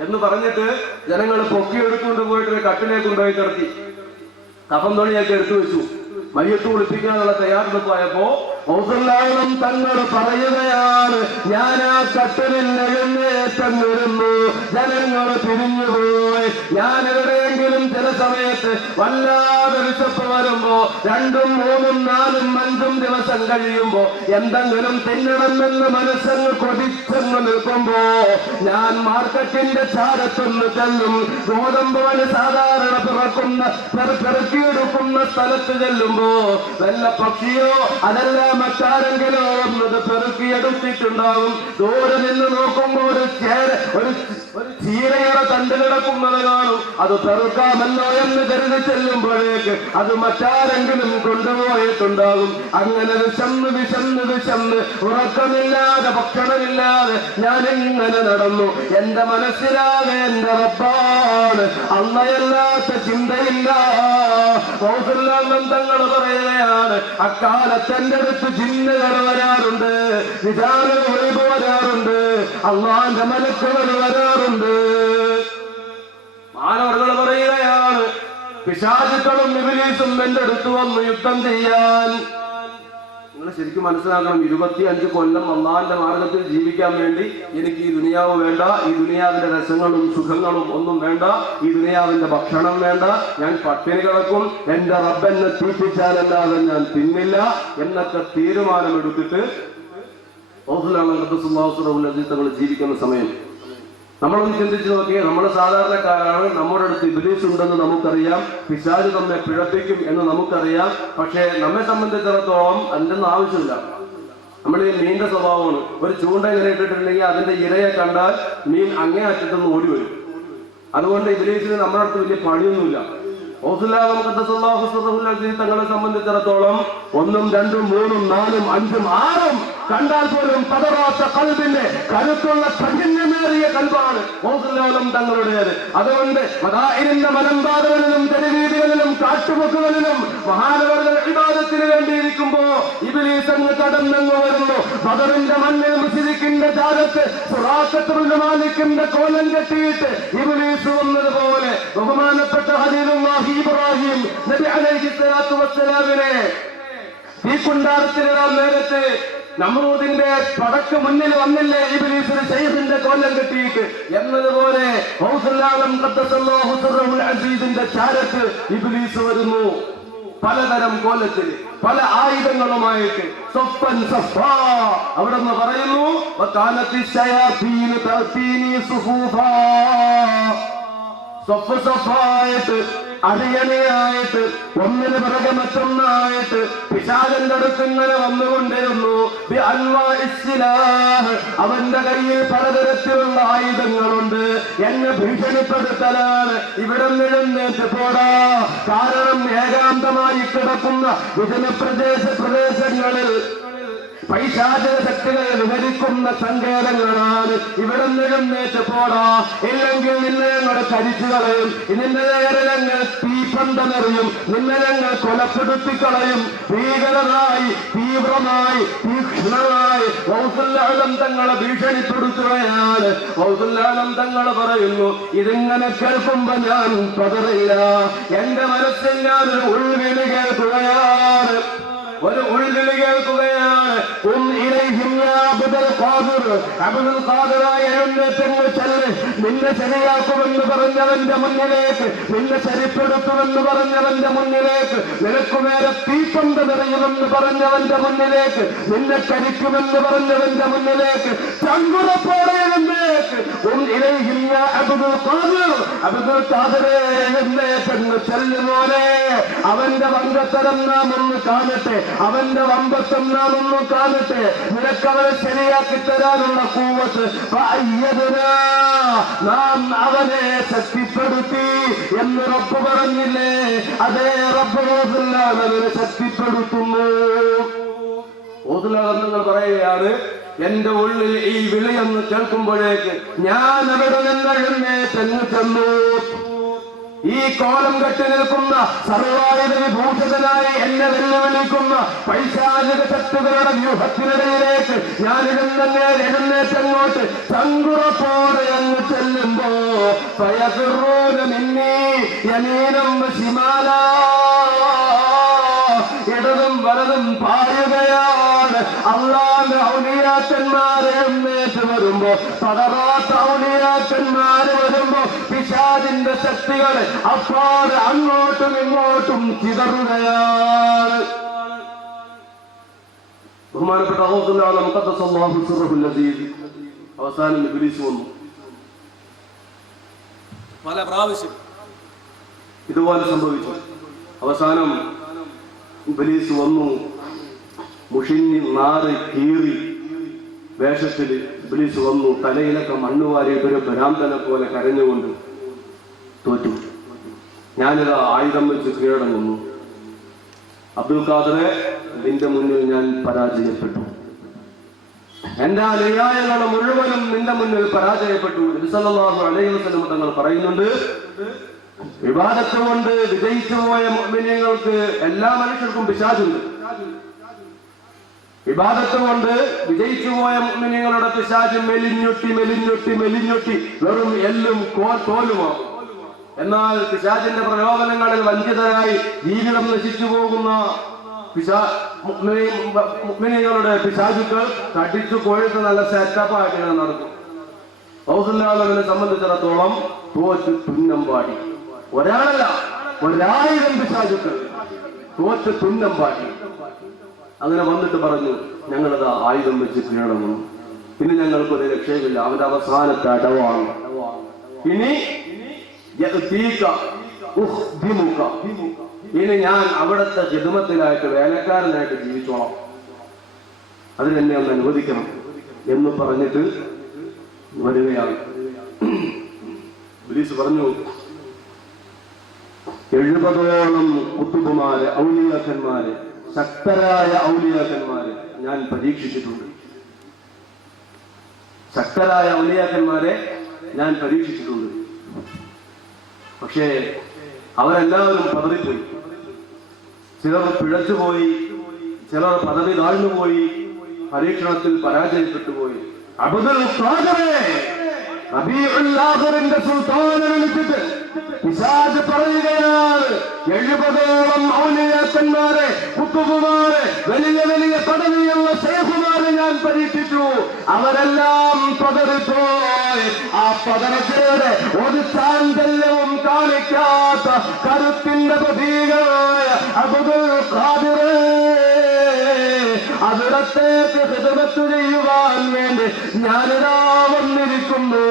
എന്ന് പറഞ്ഞിട്ട് ജനങ്ങൾ പൊക്കിയെടുത്തുകൊണ്ട് പോയിട്ട് കട്ടിലേക്ക് കൊണ്ടുപോയി കിടത്തി. കഫം തുണിയൊക്കെ എടുത്തു വെച്ചു. മയ്യത്ത് കുളിപ്പിക്കാനുള്ള തയ്യാറെടുപ്പായപ്പോ ഔസല്ലാഹും തങ്ങൾ പറയുകയാണ്, ഞാൻ ആ കട്ടിലിൽ എഴുന്നേറ്റം വരുന്നു. ജനങ്ങൾ പിരിഞ്ഞുപോയി. ഞാൻ എവിടെയെങ്കിലും ചില സമയത്ത് വല്ലാതെ വിശപ്പ് വരുമ്പോ 2, 3, 4, 5 ദിവസം കഴിയുമ്പോ എന്തെങ്കിലും തിന്നണമെന്ന് മനസ്സങ്ങ് കൊതിച്ചെന്ന് നിൽക്കുമ്പോ ഞാൻ മാർക്കറ്റിന്റെ ചാരത്തൊന്ന് ചെല്ലും. ഗോതമ്പ് സാധാരണ പെറുക്കിയെടുക്കുന്ന സ്ഥലത്ത് ചെല്ലുമ്പോ വല്ല പക്ഷിയോ അതല്ല മറ്റാരെങ്കിലോ ഒന്നത് പെറുക്കിയെടുത്തിട്ടുണ്ടാവും. ദൂരെ നിന്ന് നോക്കുമ്പോൾ ഒരു ചീരയുടെ തണ്ട് കിടക്കുന്നത് കാണും. അത് പെറുക്കാമല്ലോ എന്ന് കരുതി ചെല്ലുമ്പോഴേക്ക് അത് മറ്റാരെങ്കിലും കൊണ്ടുപോയിട്ടുണ്ടാകും. അങ്ങനെ വിശന്ന് ഉറക്കമില്ലാതെ ഭക്ഷണമില്ലാതെ ഞാനിങ്ങനെ നടന്നു. എന്റെ മനസ്സിലാകെ എന്റെ റബ്ബാണ്, അള്ളയല്ലാത്ത ചിന്തയില്ല. തങ്ങൾ പറയുകയാണ്, അക്കാലത്ത് എന്റെ അടുത്ത് ജിന്നുകൾ വരാറുണ്ട്, വിചാരങ്ങൾ വരാറുണ്ട്, അള്ളാന്റെ മലക്കുകൾ വരാറുണ്ട്. മാനവകൾ പറയുകയാണ്, പിശാചുക്കളും ഇബ്ലീസും എന്റെ അടുത്ത് വന്ന് യുദ്ധം ചെയ്യാൻ. നിങ്ങൾ ശരിക്കും മനസ്സിലാക്കണം, 25 കൊല്ലം അള്ളാന്റെ മാർഗത്തിൽ ജീവിക്കാൻ വേണ്ടി എനിക്ക് ഈ ദുനിയാവ് വേണ്ട, ഈ ദുനിയാവിന്റെ രസങ്ങളും സുഖങ്ങളും ഒന്നും വേണ്ട, ഈ ദുനിയാവിന്റെ ഭക്ഷണം വേണ്ട, ഞാൻ പട്ടിണി കിടക്കും, എന്റെ റബ്ബെന്നെ തീറ്റിച്ചാലല്ലാതെ ഞാൻ തിന്നില്ല എന്നൊക്കെ തീരുമാനമെടുത്തിട്ട് തങ്ങൾ ജീവിക്കുന്ന സമയം നമ്മളൊന്ന് ചിന്തിച്ചു നോക്കിയാൽ നമ്മൾ സാധാരണക്കാരാണ്, നമ്മുടെ അടുത്ത് ഇബ്ലീസ് ഉണ്ടെന്ന് നമുക്കറിയാം, പിശാച് നമ്മെ പിഴപ്പിക്കും എന്ന് നമുക്കറിയാം. പക്ഷേ നമ്മെ സംബന്ധിച്ചിടത്തോളം അതിൻ്റെ ഒന്നും ആവശ്യമില്ല. നമ്മൾ ഈ മീനിന്റെ സ്വഭാവമാണ്, ഒരു ചൂണ്ട ഇങ്ങനെ ഇട്ടിട്ടുണ്ടെങ്കിൽ അതിന്റെ ഇരയെ കണ്ടാൽ മീൻ അങ്ങേ അറ്റത്തുനിന്ന് ഓടി വരും. അതുകൊണ്ട് ഇബ്ലീസിന് നമ്മുടെ അടുത്ത് വലിയ പണിയൊന്നുമില്ല. തങ്ങളെ സംബന്ധിച്ചിടത്തോളം 1, 2, 3, 4, 5, 6 കണ്ടാൽ പോലും പതറാത്ത കൽബിന്റെ കരുത്തുള്ള ചൈതന്യമേറിയ കൽബാണ് തങ്ങളുടേത്. അതുകൊണ്ട് മദാഇനിന്റെ മലമ്പാതകളിലും തെരുവീതികളിലും കാട്ടുമുക്കുകളിലും മഹാനവറുകൾ ഇബാദത്തിന് വേണ്ടിയിരിക്കുമ്പോ ഇബ്ലീസ് അങ്ങ് കടന്നങ്ങ് വരുന്നു. ബദറിന്റെ മണ്ണിൽ മുശ്രിക്കിന്റെ ചാരത്ത് സുറാഖത്തുൽ മാലിക്കിന്റെ കോലം കെട്ടിയിട്ട് ഇബ്ലീസ് വന്നതുപോലെ ബഹുമാനപ്പെട്ട ഖലീലുല്ലാഹി ഇബ്രാഹിം നബി അലൈഹി സ്വലാത്തു വസ്സലാമിനെ ഈ കുണ്ടാരത്തിലിടാൻ നേരത്തെ നമ്രൂദിന്റെ പടക്ക് മുന്നിൽ വന്നില്ലേ ഇബ്ലീസിന് ശൈഖിന്റെ കോലം കെട്ടിയിട്ട് എന്നതുപോലെ അസീസിന്റെ ചാരത്ത് ഇബ്ലീസ് വരുന്നു. പലതരം കോലത്തിൽ പല ആയുധങ്ങളുമായിട്ട് അവിടെ നിന്ന് പറയുന്നു അടിയണിയായിട്ട് ഒന്നിന് പിറകെ മറ്റൊന്നായിട്ട് പിശാചന്റെ അടുത്ത് ഇങ്ങനെ വന്നുകൊണ്ടിരുന്നു. അവന്റെ കയ്യിൽ പലതരത്തിലുള്ള ആയുധങ്ങളുണ്ട്. എന്നെ ഭീഷണിപ്പെടുത്തലാണ്. ഇവിടെ എഴുന്നേറ്റ് പോടാ. കാരണം ഏകാന്തമായി കിടക്കുന്ന പ്രദേശങ്ങളിൽ പൈശാചിക ശക്തികളെ വിവരിക്കുന്ന സങ്കേതങ്ങളാണ്. ഇവിടെ എഴുന്നേറ്റ് പോടാ, ഇല്ലെങ്കിൽ നിന്നെ ഞങ്ങൾ കരിച്ചു കളയും, നിന്റെ നേരെ ഞങ്ങൾ തീപ്പന്തമെറിയും, നിന്നെ ഞങ്ങൾ കൊലപ്പെടുത്തിക്കളയും. ഭീകരമായി തീവ്രമായി തീക്ഷ്ണമായി തങ്ങളെ ഭീഷണിപ്പെടുത്തുകയാണ്. തങ്ങൾ പറയുന്നു, ഇതിങ്ങനെ കേൾക്കുമ്പോ ഞാൻ പതറില്ല. എന്റെ മനസ്സിൽ ഞാനൊരു ഉൾവിളി കേൾക്കുകയാണ്, ഒരു ഉൾവിളി കേൾക്കുകയാണ്. നിന്നെ ശരിയാക്കുമെന്ന് പറഞ്ഞവന്റെ മുന്നിലേക്ക്, നിന്നെ ശരിപ്പെടുത്തുമെന്ന് പറഞ്ഞവന്റെ മുന്നിലേക്ക്, നിനക്ക് നേരെ തീപ്പന്ത നിറയുമെന്ന് പറഞ്ഞവന്റെ മുന്നിലേക്ക്, നിന്നെ കരിക്കുമെന്ന് പറഞ്ഞവന്റെ മുന്നിലേക്ക് ചങ്കുറപ്പോടെ എന്നേക്ക് ചെല്ലുമോനെ. അവന്റെ വങ്കത്തരം നാം ഒന്ന് കാണട്ടെ, അവന്റെ വമ്പത്തം നാം ഒന്ന് കാണട്ടെ. നിനക്കവനെ ശരിയാക്കി തരാനുള്ള കൂവത്ത് നാം അവനെ ശക്തിപ്പെടുത്തി എന്ന് റബ്ബ് പറഞ്ഞില്ലേ? അതേ റബ്ബ് അവനെ ശക്തിപ്പെടുത്തുന്നു. നിങ്ങൾ പറയുകയാണ്, എന്റെ ഉള്ളിൽ ഈ വിളിയെന്ന് കേൾക്കുമ്പോഴേക്ക് ഞാൻ അവിടെ നിന്നെഴുന്നേറ്റെന്ന് ചെന്നു. ഈ കോലം കെട്ടി നിൽക്കുന്ന സർവായുധ വിഭൂഷിതനായി എന്നെ വെല്ലുവിളിക്കുന്ന പൈശാചിക ശക്തികളുടെ വ്യൂഹത്തിനിടയിലേക്ക് ഞാൻ എഴുന്നേറ്റങ്ങോട്ട് ചങ്കുറപ്പോടെ അങ്ങ് ചെല്ലുമ്പോ ഇടതും വലതും പായുകയാണ്. അള്ളാന്റെ ഔലിയാക്കന്മാരെ എഴുന്നേറ്റ് വരുമ്പോ, പടറാത്ത ഔലിയാക്കന്മാര് വരുമ്പോ പിശാചിന്റെ ശക്തികളെ അപ്പാട് അങ്ങോട്ടും ഇങ്ങോട്ടും ചിതറുകയാണ്. ബഹുമാനപ്പെട്ട അവസാനം ഇബ്ലീസ് വന്നു. പല പ്രാവശ്യം ഇതുപോലെ സംഭവിച്ചു. അവസാനം ഇബ്ലീസ് വന്നു, മുഷിഞ്ഞ് നാറി കീറി വേഷത്തിൽ ഇബ്ലീസ് വന്നു. തലയിലൊക്കെ മണ്ണുവാരിയിട്ട് ഒരു ഭ്രാന്തനെ പോലെ കരഞ്ഞുകൊണ്ട് തോറ്റു. ഞാനിത് ആയുധം വെച്ച് കീഴടങ്ങുന്നു. അബ്ദുൽ ഖാദറെ, നിന്റെ മുന്നിൽ ഞാൻ പരാജയപ്പെട്ടു. എന്റെ അനുയായികളെ മുഴുവനും നിന്റെ മുന്നിൽ പരാജയപ്പെട്ടു. നബി സല്ലല്ലാഹു അലൈഹി വസല്ലം തങ്ങൾ പറയുന്നുണ്ട്, ഇബാദത്ത് കൊണ്ട് വിജയിച്ചു പോയ മുഅ്മിനീങ്ങൾക്ക് എല്ലാ മനുഷ്യർക്കും പിശാചുണ്ട്. ഇബാദത്ത് കൊണ്ട് വിജയിച്ചു പോയ മുഅ്മിനീങ്ങളുടെ പിശാച് മെലിഞ്ഞൊട്ടി മെലിഞ്ഞൊട്ടി മെലിഞ്ഞൊട്ടി വെറും എല്ലും തോലുമാകും. എന്നാൽ പിശാചിന്റെ പ്രലോഭനങ്ങളിൽ വഞ്ചിതരായി ജീവിതം നശിച്ചു പോകുന്ന മുഅ്മിനീങ്ങളുടെ പിശാചുക്കൾ കടിച്ചു കൊഴുത്ത് നല്ല സെറ്റപ്പായിട്ട് നടക്കും. ഔസുല്ലാഹുവിനെ സംബന്ധിച്ചിടത്തോളം തോറ്റ് തുന്നമ്പാടി. ഒരാളല്ല, 1000 പിശാചുക്കൾ തോറ്റ് തുന്നമ്പാടി. അങ്ങനെ വന്നിട്ട് പറഞ്ഞു, ഞങ്ങളത് ആയുധം വെച്ച് കീഴടങ്ങുന്നു. ഇനി ഞങ്ങൾക്കൊരു രക്ഷയുമില്ല. അവന്റെ അവസാനത്തെ അടവാണ്. ഇനി ഇനി ഞാൻ അവിടുത്തെ ഹിദ്മത്തിലായിട്ട് വേലക്കാരനായിട്ട് ജീവിച്ചോളാം, അതിനെന്നെ ഒന്ന് അനുവദിക്കണം എന്ന് പറഞ്ഞിട്ട് വരികയാണ്. ഇബ്ലീസ് പറഞ്ഞു, 70ഓളം കുത്തുബുമാര്, ഔലിയാക്കന്മാര്, ശക്തരായ ഔലിയാക്കന്മാര് ഞാൻ പരീക്ഷിച്ചിട്ടുണ്ട്. ശക്തരായ ഔലിയാക്കന്മാരെ ഞാൻ പരീക്ഷിച്ചിട്ടുണ്ട്. പക്ഷേ അവരെല്ലാവരും പതറിപ്പോയി. ചിലർ പിഴച്ചുപോയി, ചിലർ പദവി താഴ്ന്നുപോയി, പരീക്ഷണത്തിൽ പരാജയപ്പെട്ടു പോയി. അബ്ദുൽ ഖാദിറെ റബീഉൽ സുൽത്താനെ വിളിച്ചിട്ട് പിശാച് പറയുകയാണ്, 70ഓളം ഔലിയാക്കന്മാരെ, കുത്തുബുമാരെ, വലിയ വലിയ പദവിയുള്ള ശൈഖുമാരെ ഞാൻ പരീക്ഷിച്ചു. അവരെല്ലാം പതറിപ്പോയി. ആ പതനത്തിലൂടെ ഒരു ചാഞ്ചല്യവും കാണിക്കാത്ത കരുത്തിന്റെ പ്രതീകമായ അബ്ദുൽ ഖാദിറെ അവിടത്തേക്ക് ഹിദ്മത്ത് ചെയ്യുവാൻ വേണ്ടി ഞാനിതാ വന്നിരിക്കുന്നു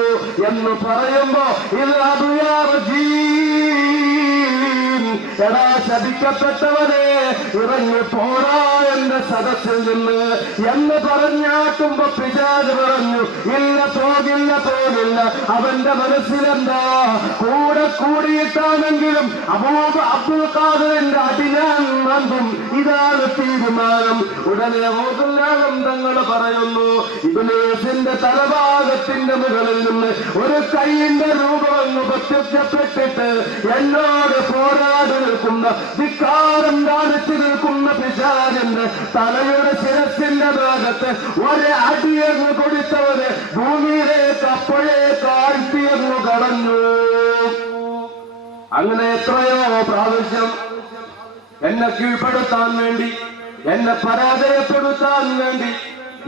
എന്ന് പറയുമ്പോ എടാ ശപിക്കപ്പെട്ടവനെ ഇറങ്ങി പോടാ എന്റെ സദസ്സിൽ നിന്ന് എന്ന് പറഞ്ഞാട്ടുമ്പോ പിശാച് പറഞ്ഞു, ഇല്ല, പോകില്ല, പോകില്ല. അവന്റെ മനസ്സിലെന്താ, കൂടെ കൂടിയിട്ടാണെങ്കിലും അബ്ദുൽ ഖാദിറിന്റെ അടി ഞാൻ നമ്പും, ഇതാണ് തീരുമാനം. ഉടനെ ഓതുല്ലാഹം തങ്ങൾ പറയുന്നു, ഇബ്ലീസിന്റെ തലഭാഗത്തിന്റെ മുകളിൽ നിന്ന് ഒരു കൈയിന്റെ രൂപമെന്ന് പ്രത്യക്ഷപ്പെട്ടിട്ട് എന്നോട് പോരാടി നിൽക്കുന്ന, ധിക്കാരം കാണിച്ചു നിൽക്കുന്ന പിശാചിന്റെ തലയുടെ ശിരസിന്റെ ഭാഗത്ത് ഒരു അടിയങ്ങ് കൊടുത്തവര് ഭൂമിയിലേക്ക് അപ്പോഴേ താഴ്ത്തിയങ്ങ് കടഞ്ഞു. അങ്ങനെ എത്രയോ പ്രാവശ്യം എന്നെ കീഴ്പ്പെടുത്താൻ വേണ്ടി, എന്നെ പരാജയപ്പെടുത്താൻ വേണ്ടി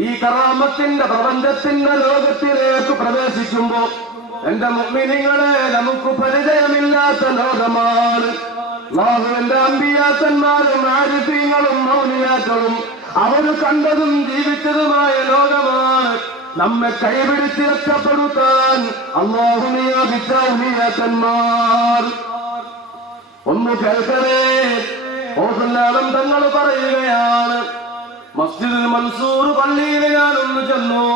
ഈ കറാമത്തിന്റെ പ്രപഞ്ചത്തിന്റെ ലോകത്തിലേക്ക് പ്രവേശിക്കുമ്പോ, എന്റെ മുഅ്മിനീങ്ങളെ, നമുക്ക് പരിചയമില്ലാത്ത ലോകമാണ്. അല്ലാഹുവിന്റെ അമ്പിയാക്കന്മാരും ആരിഫീങ്ങളും ഔലിയാക്കളും അവർ കണ്ടതും ജീവിച്ചതുമായ ലോകമാണ്. നമ്മെ കൈപിടിച്ച് രക്ഷപ്പെടുത്താൻ അല്ലാഹു നിയോഗിച്ച ഔലിയാക്കന്മാർ. ഒന്ന് കേൾക്കണേ, ഓസല്ലാളം തങ്ങൾ പറയുകയാണ്, മസ്ജിദുൽ മൻസൂർ പള്ളിയിൽ ഞാനൊന്ന് ചെന്നു.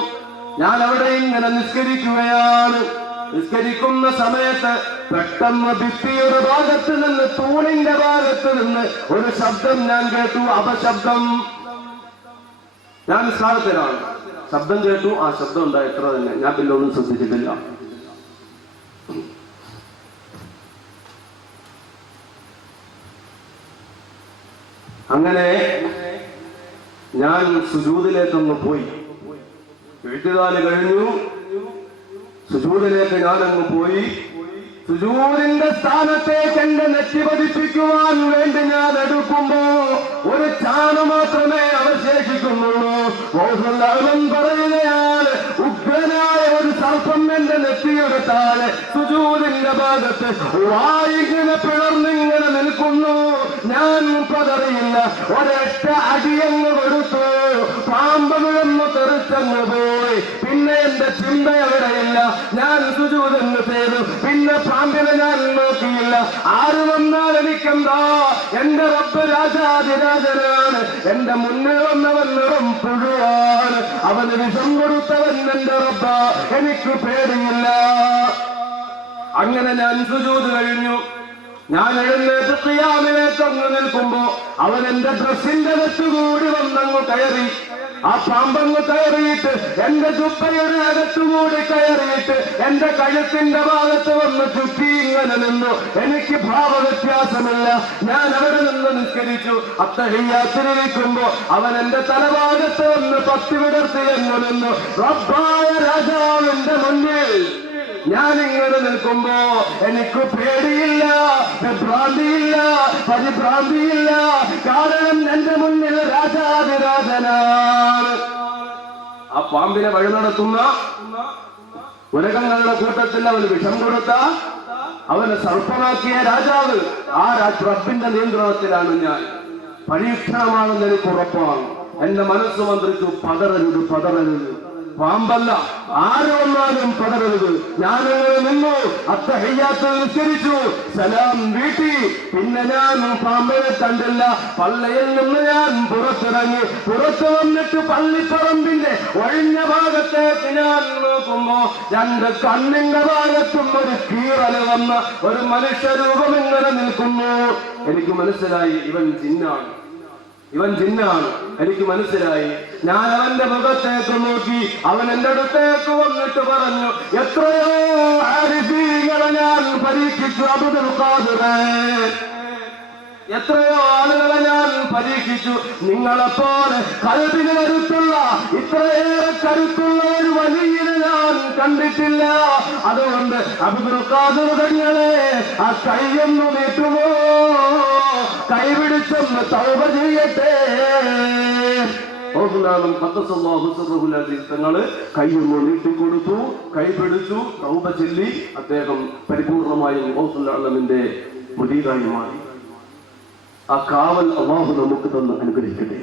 ഞാൻ അവിടെ ഇങ്ങനെ നിസ്കരിക്കുകയാണ്. നിസ്കരിക്കുന്ന സമയത്ത് പെട്ടെന്ന് ഭിത്തിയുടെ ഭാഗത്ത് നിന്ന്, തൂണിന്റെ ഭാഗത്ത് നിന്ന് ഒരു ശബ്ദം ഞാൻ കേട്ടു, അപശബ്ദം. ഞാൻ നിസ്കാരത്തിലാണ്, ശബ്ദം കേട്ടു. ആ ശബ്ദം ഉണ്ടായി, എത്ര തന്നെ, ഞാൻ പിന്നെ ഒന്നും ശ്രദ്ധിച്ചിട്ടില്ല. അങ്ങനെ ഞാൻ സുജൂദിലേക്കൊന്ന് പോയി. എഴുത്തുകാല് കഴിഞ്ഞു, സുജൂദിലേക്ക് ഞാനങ്ങ് പോയി. സുജൂദിന്റെ സ്ഥാനത്തേക്ക് എന്റെ നെറ്റി പതിപ്പിക്കുവാൻ വേണ്ടി ഞാൻ എടുക്കുമ്പോ ഒരു ചാണ് മാത്രമേ അവശേഷിക്കുന്നുള്ളൂ. പറയുകയാണ്, ഉഗ്രനായ ഒരു സർപ്പം എന്റെ നെറ്റിയുടെ താഴെ സുജൂദിന്റെ ഭാഗത്ത് വായിങ്ങനെ പിളർന്നിങ്ങനെ നിൽക്കുന്നു. ഞാൻ പതറിയില്ല, ഒരൊറ്റ അടിയങ്ങ് കൊടുത്തു. പാമ്പ് വിളന്ന് തെറിച്ചങ്ങ് പോയി. പിന്നെ എന്റെ ചിന്ത എവിടെയില്ല, ഞാൻ സുജൂദങ്ങ് ചെയ്തു. പിന്നെ പാമ്പിനെ ഞാൻ നോക്കിയില്ല. ആര് വന്നാൽ എനിക്കെന്താ, എന്റെ റബ്ബ് രാജാതിരാജനാണ്. എന്റെ മുന്നിൽ വന്നവൻ നിറം പുഴുവാണ്. അവന് വിഷം കൊടുത്തവൻ എന്റെ റബ്ബ, എനിക്ക് പേടിയില്ല. അങ്ങനെ ഞാൻ സുജൂദ് കഴിഞ്ഞു. ഞാൻ എഴുന്നേറ്റ് ഖിയാമിലേക്ക് അങ്ങ് നിൽക്കുമ്പോ അവൻ എന്റെ ഡ്രസ്സിന്റെ നെറ്റുകൂടി വന്നങ്ങ് കയറി. ആ പാമ്പങ്ങ് കയറിയിട്ട് എന്റെ ചുപ്പയുടെ അകത്തുകൂടി കയറിയിട്ട് എന്റെ കഴുത്തിന്റെ ഭാഗത്ത് വന്ന് ചുറ്റി ഇങ്ങനെ നിന്നു. എനിക്ക് ഭാവവ്യത്യാസമില്ല. ഞാൻ അവിടെ നിന്ന് നിസ്കരിച്ചു. അത്തഹിയ്യാത്തിരിക്കുമ്പോ അവൻ എന്റെ തലഭാഗത്ത് വന്ന് പത്തി വിടർത്തി എന്ന് നിന്നു. റബ്ബായ രാജാവിന്റെ മുന്നിൽ ഞാനിങ്ങനെ നിൽക്കുമ്പോ എനിക്ക് പേടിയില്ല, ഭ്രാന്തിയില്ല, പരിഭ്രാന്തിയില്ല. കാരണം എന്റെ മുന്നിൽ രാജാതിരാജനാണ്. ആ പാമ്പിനെ വഴി നടത്തുന്ന ഉരകങ്ങളുടെ കൂട്ടത്തിൽ അവന് വിഷം കൊടുത്ത, അവനെ സർപ്പമാക്കിയ രാജാവ്, ആ റബ്ബിന്റെ നിയന്ത്രണത്തിലാണ് ഞാൻ. പരീക്ഷണമാണെന്ന് എനിക്ക് ഉറപ്പാണ്. എന്റെ മനസ്സ് മന്ത്രിച്ചു, പതറരുത്, പതറരുത്. പാമ്പല്ല. ആര് വന്നാലും പതറരുത്. ഞാനങ്ങനെ നിന്നു, അത്തഹിയ്യാത്ത് നിസ്കരിച്ചു, സലാം വീട്ടി. പിന്നെ ഞാൻ പാമ്പിനെ കണ്ടില്ല. പള്ളിയിൽ നിന്ന് ഞാൻ പുറത്തിറങ്ങി. പുറത്തു വന്നിട്ട് പള്ളിപ്പറമ്പിന്റെ ഒഴിഞ്ഞ ഭാഗത്തേക്ക് ഞാൻ നോക്കുമ്പോ രണ്ട് കണ്ണിന്റെ ഭാഗത്തും ഒരു കീറല് വന്ന ഒരു മനുഷ്യരൂപം ഇങ്ങനെ നിൽക്കുന്നു. എനിക്ക് മനസ്സിലായി ഇവൻ ജിന്നാണ്, ഇവൻ ജിന്നാണ്. എനിക്ക് മനസ്സിലായി. ഞാൻ അവന്റെ മുഖത്തേക്ക് നോക്കി. അവൻ എന്റെ അടുത്തേക്ക് വന്നിട്ട് പറഞ്ഞു, എത്രയോ ആരിഫീകളെ ഞാൻ പരീക്ഷിച്ചു അബ്ദുൽ ഖാദിറേ, എത്രയോ ആളുകളെ ഞാൻ പരീക്ഷിച്ചു. നിങ്ങളെപ്പോലെ കൽബിന് കരുത്തുള്ള, ഇത്രയേറെ കരുത്തുള്ള ഒരു വലിയനെ ഞാൻ കണ്ടിട്ടില്ല. അതുകൊണ്ട് അബ്ദുൽ ഖാദിർ തങ്ങളെ ആ കൈയൊന്നു നീട്ടുമോ, കൈപിടിച്ചൊന്ന് തൗബ ചെയ്യട്ടെ. തങ്ങള് കൈയൊന്ന് നീട്ടിക്കൊടുത്തു, കൈപിടിച്ചു, തൗബ ചൊല്ലി. അദ്ദേഹം പരിപൂർണമായും ഗൗസുൽ ആലമിന്റെ മുരീദായി മാറി. ആ കാവൽ അല്ലാഹു നമുക്ക് തന്ന് അനുഗ്രഹിക്കട്ടെ.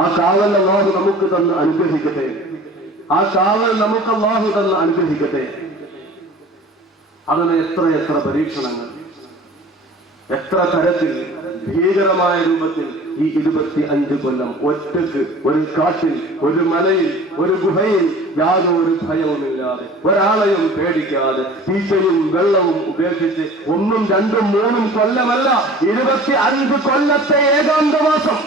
ആ കാവൽ അല്ലാഹു നമുക്ക് തന്ന് അനുഗ്രഹിക്കട്ടെ. ആ കാവൽ നമുക്ക് അല്ലാഹു തന്ന് അനുഗ്രഹിക്കട്ടെ. അതിന് എത്ര പരീക്ഷണങ്ങൾ, എത്ര തരത്തിൽ ഭീകരമായ രൂപത്തിൽ ഈ 25 കൊല്ലം ഒറ്റക്ക് ഒരു കാട്ടിൽ, ഒരു മലയിൽ, ഒരു ഗുഹയിൽ യാതൊരു ഭയവുമില്ലാതെ, ഒരാളെയും പേടിക്കാതെ, തീറ്റയും വെള്ളവും ഉപേക്ഷിച്ച് 1, 2, 3 കൊല്ലമല്ല, 25 കൊല്ലത്തെ ഏകാന്തവാസം.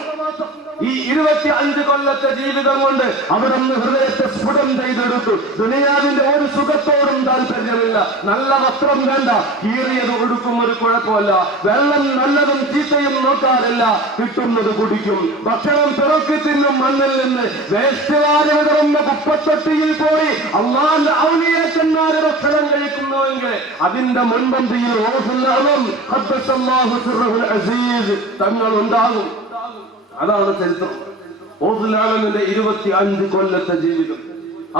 ഈ 25 കൊല്ലത്തെ ജീവിതം കൊണ്ട് അവിടെ നിന്ന് ഹൃദയത്തെ സ്ഫുടം ചെയ്തെടുത്തു. ദുനിയാവിന്റെ ഒരു സുഖത്തോടും താല്പര്യമില്ല. നല്ല വസ്ത്രം വേണ്ട, കീറിയത് ഉടുക്കും, ഒരു കുഴപ്പമല്ല. വെള്ളം നല്ലതും ചീത്തയും നോക്കാറില്ല, കിട്ടുന്നത് കുടിക്കും. ഭക്ഷണം പിറക്കി തിന്നും മണ്ണിൽ നിന്ന്. വേസ്റ്റ് വാരി വിതറുന്ന കുപ്പത്തൊട്ടിയിൽ പോയി അള്ളാന്റെ ഔലിയാക്കന്മാരെ ഭക്ഷണം കഴിക്കുന്നുവെങ്കിൽ അതിന്റെ മുൻപന്തിയിൽ തങ്ങൾ ഉണ്ടാകും. അതാണ് ചരിത്രം. ഗൗസുൽ ആലമിന്റെ 25 കൊല്ലത്തെ ജീവിതം.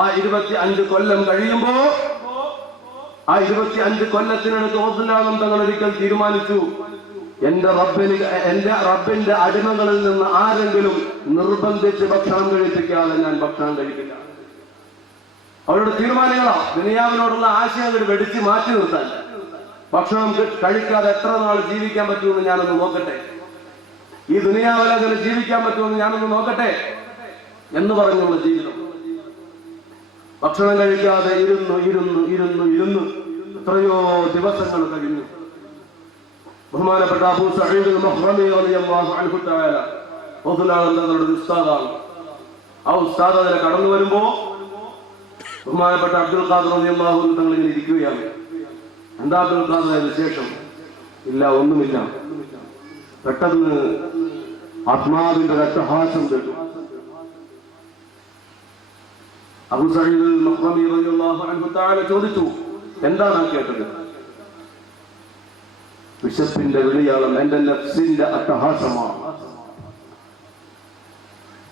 ആ 25 കൊല്ലം കഴിയുമ്പോ, ആ 25 കൊല്ലത്തിനടുത്ത് ഗൗസുൽ ആലം തങ്ങൾ ഒരിക്കൽ തീരുമാനിച്ചു, എന്റെ റബ്ബിന്റെ അടിമകളിൽ നിന്ന് ആരെങ്കിലും നിർബന്ധിച്ച് ഭക്ഷണം കഴിപ്പിക്കാതെ ഞാൻ ഭക്ഷണം കഴിക്കില്ല. അവരുടെ തീരുമാനങ്ങളാ. ദുനിയാവിനോടുള്ള ആശയങ്ങൾ വെടിച്ച് മാറ്റി നിർത്താൻ. ഭക്ഷണം കഴിക്കാതെ എത്ര നാൾ ജീവിക്കാൻ പറ്റുമെന്ന് ഞാനൊന്ന് നോക്കട്ടെ, ഈ ദുനിയാവിൽ അങ്ങനെ ജീവിക്കാൻ പറ്റുമെന്ന് ഞാനൊന്ന് നോക്കട്ടെ എന്ന് പറഞ്ഞുള്ള ജീവിതം. ഭക്ഷണം കഴിക്കാതെ ഇരുന്നു എത്രയോ ദിവസങ്ങൾ കഴിഞ്ഞു. ബഹുമാനപ്പെട്ട അബൂ സഈദ് അൽ-മഖ്റമി റളിയല്ലാഹു അൻഹു തആല ഗൗസുൽ ആലം തങ്ങളുടെ ഉസ്താദാണ്. ആ ഉസ്താദ് അതിലെ കടന്നു വരുമ്പോ ബഹുമാനപ്പെട്ട അബ്ദുൽ ഖാദിർ റളിയല്ലാഹു അൻഹു തങ്ങൾ ഇങ്ങനെ ഇരിക്കുകയാണ്. എന്താ അബ്ദുൽ ഖാദിർ വിശേഷം? ഇല്ല, ഒന്നുമില്ല. പെട്ടെന്ന് ആത്മാവിന്റെ രക്തഹാസം കേട്ടു. അബൂ സഈദ് അൽ-മഖ്റമി റളിയല്ലാഹു അൻഹു തആല ചോദിച്ചു, എന്താണ് കേട്ടത്? വിശപ്പിന്റെ വിളിയാളം, എന്റെ നഫ്സിന്റെ അട്ടഹാസമാണ്.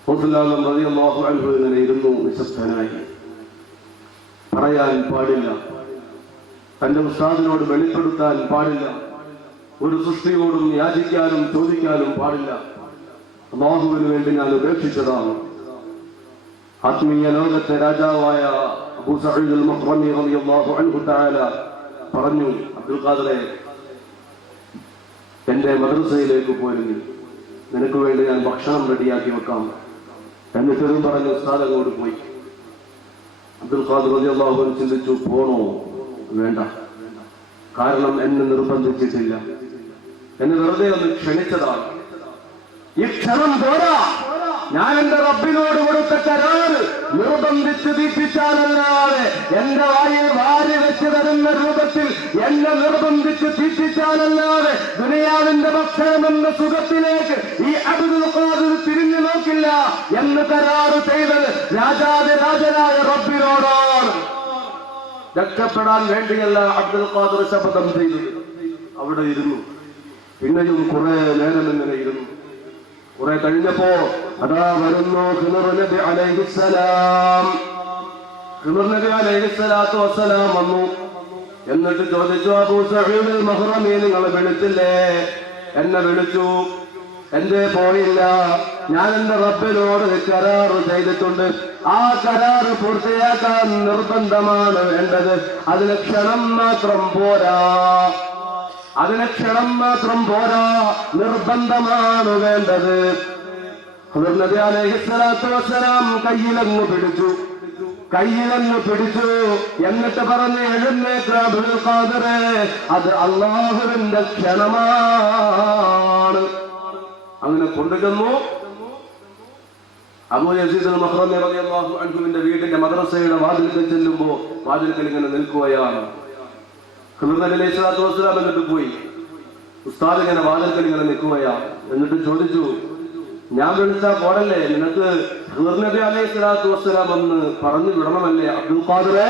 ഗൗസുൽ ആലം റളിയല്ലാഹു അൻഹു ഇങ്ങനെ ഇരുന്നു നിശബ്ദനായി. പറയാൻ പാടില്ല, തന്റെ ഉസ്താദിനോട് വെളിപ്പെടുത്താൻ പാടില്ല, ഒരു സൃഷ്ടിയോടും യാചിക്കാനും ചോദിക്കാനും പാടില്ല. അല്ലാഹുവിന് വേണ്ടി ഞാൻ ഉപേക്ഷിച്ചതാണ്. ആത്മീയ ലോകത്തെ രാജാവായ അബൂ സഈദ് അൽ-മഖ്റമി റളിയല്ലാഹു അൻഹു തആല പറഞ്ഞു, അബ്ദുൽ ഖാദിറെ, എന്റെ മദ്രസയിലേക്ക് പോയിരുന്നു, നിനക്ക് വേണ്ടി ഞാൻ ഭക്ഷണം റെഡിയാക്കി വെക്കാം എന്നിട്ടും പറഞ്ഞു. ഉസ്താദ് അങ്ങോട്ട് പോയി. അബ്ദുൽ ഖാദിർ റളിയല്ലാഹു അൻഹു ചിന്തിച്ചു, പോണോ? വേണ്ട, കാരണം എന്നെ നിർബന്ധിച്ചിട്ടില്ല, എന്നെ വെറുതെ ഒന്ന് ക്ഷണിച്ചതാണ്. ഈ ക്ഷണം പോരാ. ഞാൻ എന്റെ റബ്ബിനോട് കൊടുത്ത കരാറ് നിർബന്ധിച്ച് തീറ്റിച്ചാലല്ലാതെ, എന്റെ വായിൽ വാരി വെച്ച് തരുന്ന രൂപത്തിൽ എന്നെ നിർബന്ധിച്ച് തീറ്റിച്ചാലല്ലാതെ ദുനിയാവിന്റെ ഭക്ഷണം എന്ന സുഖത്തിലേക്ക് ഈ അബ്ദുൽ ഖാദിർ തിരിഞ്ഞു നോക്കില്ല എന്ന് കരാറ് ചെയ്തത് രാജാതിരാജനായ റബ്ബിനോടാണ്. രക്ഷപ്പെടാൻ വേണ്ടിയല്ല അബ്ദുൽ ഖാദിർ ശപഥം ചെയ്തത്. അവിടെ ഇരുന്നു. പിന്നെയും കുറെ നേരം ഇങ്ങനെ ഇരുന്നു. കുറെ കഴിഞ്ഞപ്പോ അതാ വരുന്നു ഖിളർ നബി അലൈഹിസ്സലാം. ഖിളർ നബി അലൈഹിസ്സലാത്തു വസ്സലാം വന്നു. എന്നിട്ട് ചോദിച്ചു, അബൂ സഈദ് അൽ-മഖ്റമി, നിങ്ങൾ വിളിച്ചില്ലേ? എന്നെ വിളിച്ചു. എന്തേ പോയില്ല? ഞാൻ എന്റെ റബ്ബിനോട് കരാറ് ചെയ്തിട്ടുണ്ട്. ആ കരാറ് പൂർത്തിയാക്കാൻ നിർബന്ധമാണ് വേണ്ടത്. അതിന് ക്ഷണം മാത്രം പോരാ, നിർബന്ധമാണ് വേണ്ടത്. നബി അലൈഹിസ്സലാത്തു വസ്സലാം കയ്യിലങ്ങ് പിടിച്ചു. എന്നിട്ട് പറഞ്ഞ്, എഴുന്നേറ്റ് അബ്ദുൽ ഖാദിറേ, അത് അല്ലാഹുവിന്റെ ക്ഷണമാണ്. അങ്ങനെ കൊണ്ടുചെന്നു. അബൂ യസീദ് അൽ-മഖ്റമി റളിയല്ലാഹു അൻഹുവിന്റെ വീടിന്റെ മദ്രസയുടെ വാതിൽക്കൽ ചെല്ലുമ്പോൾ വാതിൽക്കൽ ഇങ്ങനെ നിൽക്കുകയാണ്. ഖിദ്ർ നബി അലൈഹി സ്വലാത്തു വസ്സലാം എന്നിട്ട് പോയി. ഉസ്താദ് ഇങ്ങനെ വാതിൽക്കൽ ഇങ്ങനെ നിൽക്കുകയാണ്. എന്നിട്ട് ചോദിച്ചു, ഞാൻ വിളിച്ചാ പോരല്ലേ? നിനക്ക് ഖിദ്ർ നബി അലൈഹി സ്വലാത്തു വസ്സലാം എന്ന് പറഞ്ഞു വിടണമല്ലേ അബ്ദുൽ ഖാദിറേ?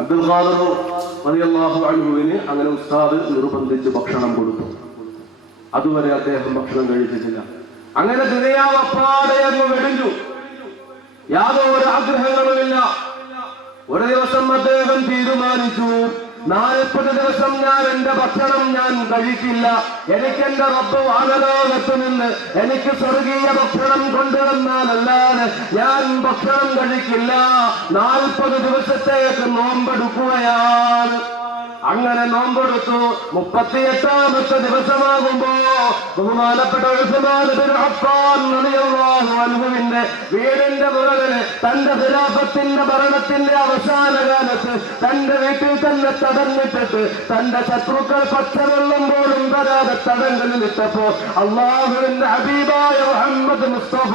അബ്ദുൽ ഖാദിർ റളിയല്ലാഹു അൻഹുവിന് അങ്ങനെ ഉസ്താദ് നിർബന്ധിച്ച് ഭക്ഷണം കൊടുത്തു. അതുവരെ അദ്ദേഹം ഭക്ഷണം കഴിച്ചിട്ടില്ല. അങ്ങനെ ദുനിയാവ് അപ്പാടെ അങ്ങ് വെടിഞ്ഞു. യാതൊരു ആഗ്രഹങ്ങളുമില്ല. ഒരു ദിവസം അദ്ദേഹം തീരുമാനിച്ചു, 40 ദിവസം ഞാൻ എന്റെ ഭക്ഷണം ഞാൻ കഴിക്കില്ല. എനിക്ക് എന്റെ റബ്ബ് വാനലോകത്ത് നിന്ന് എനിക്ക് സ്വർഗീയ ഭക്ഷണം കൊണ്ടുവന്നാലല്ലാതെ ഞാൻ ഭക്ഷണം കഴിക്കില്ല. 40 ദിവസത്തേക്ക് നോമ്പെടുക്കുകയാണ്. അങ്ങനെ നോമ്പെടുത്തു. 38ാമത്തെ ദിവസമാകുമ്പോ ബഹുമാനപ്പെട്ട ഉസ്മാൻ ഇബ്നു അഫ്ഫാൻ റളിയല്ലാഹു അൻഹുവിന്റെ വീടിന്റെ മുകളിൽ തന്റെ ഖിലാഫത്തിന്റെ ഭരണത്തിന്റെ അവസാന കാലത്ത് തന്റെ വീട്ടിൽ തന്നെ തടഞ്ഞിട്ടിട്ട് തന്റെ ശത്രുക്കൾ പച്ചവെള്ളം പോലും വരാതെ തടങ്കലിലിട്ടപ്പോ അല്ലാഹുവിന്റെ ഹബീബായ മുഹമ്മദ് മുസ്തഫ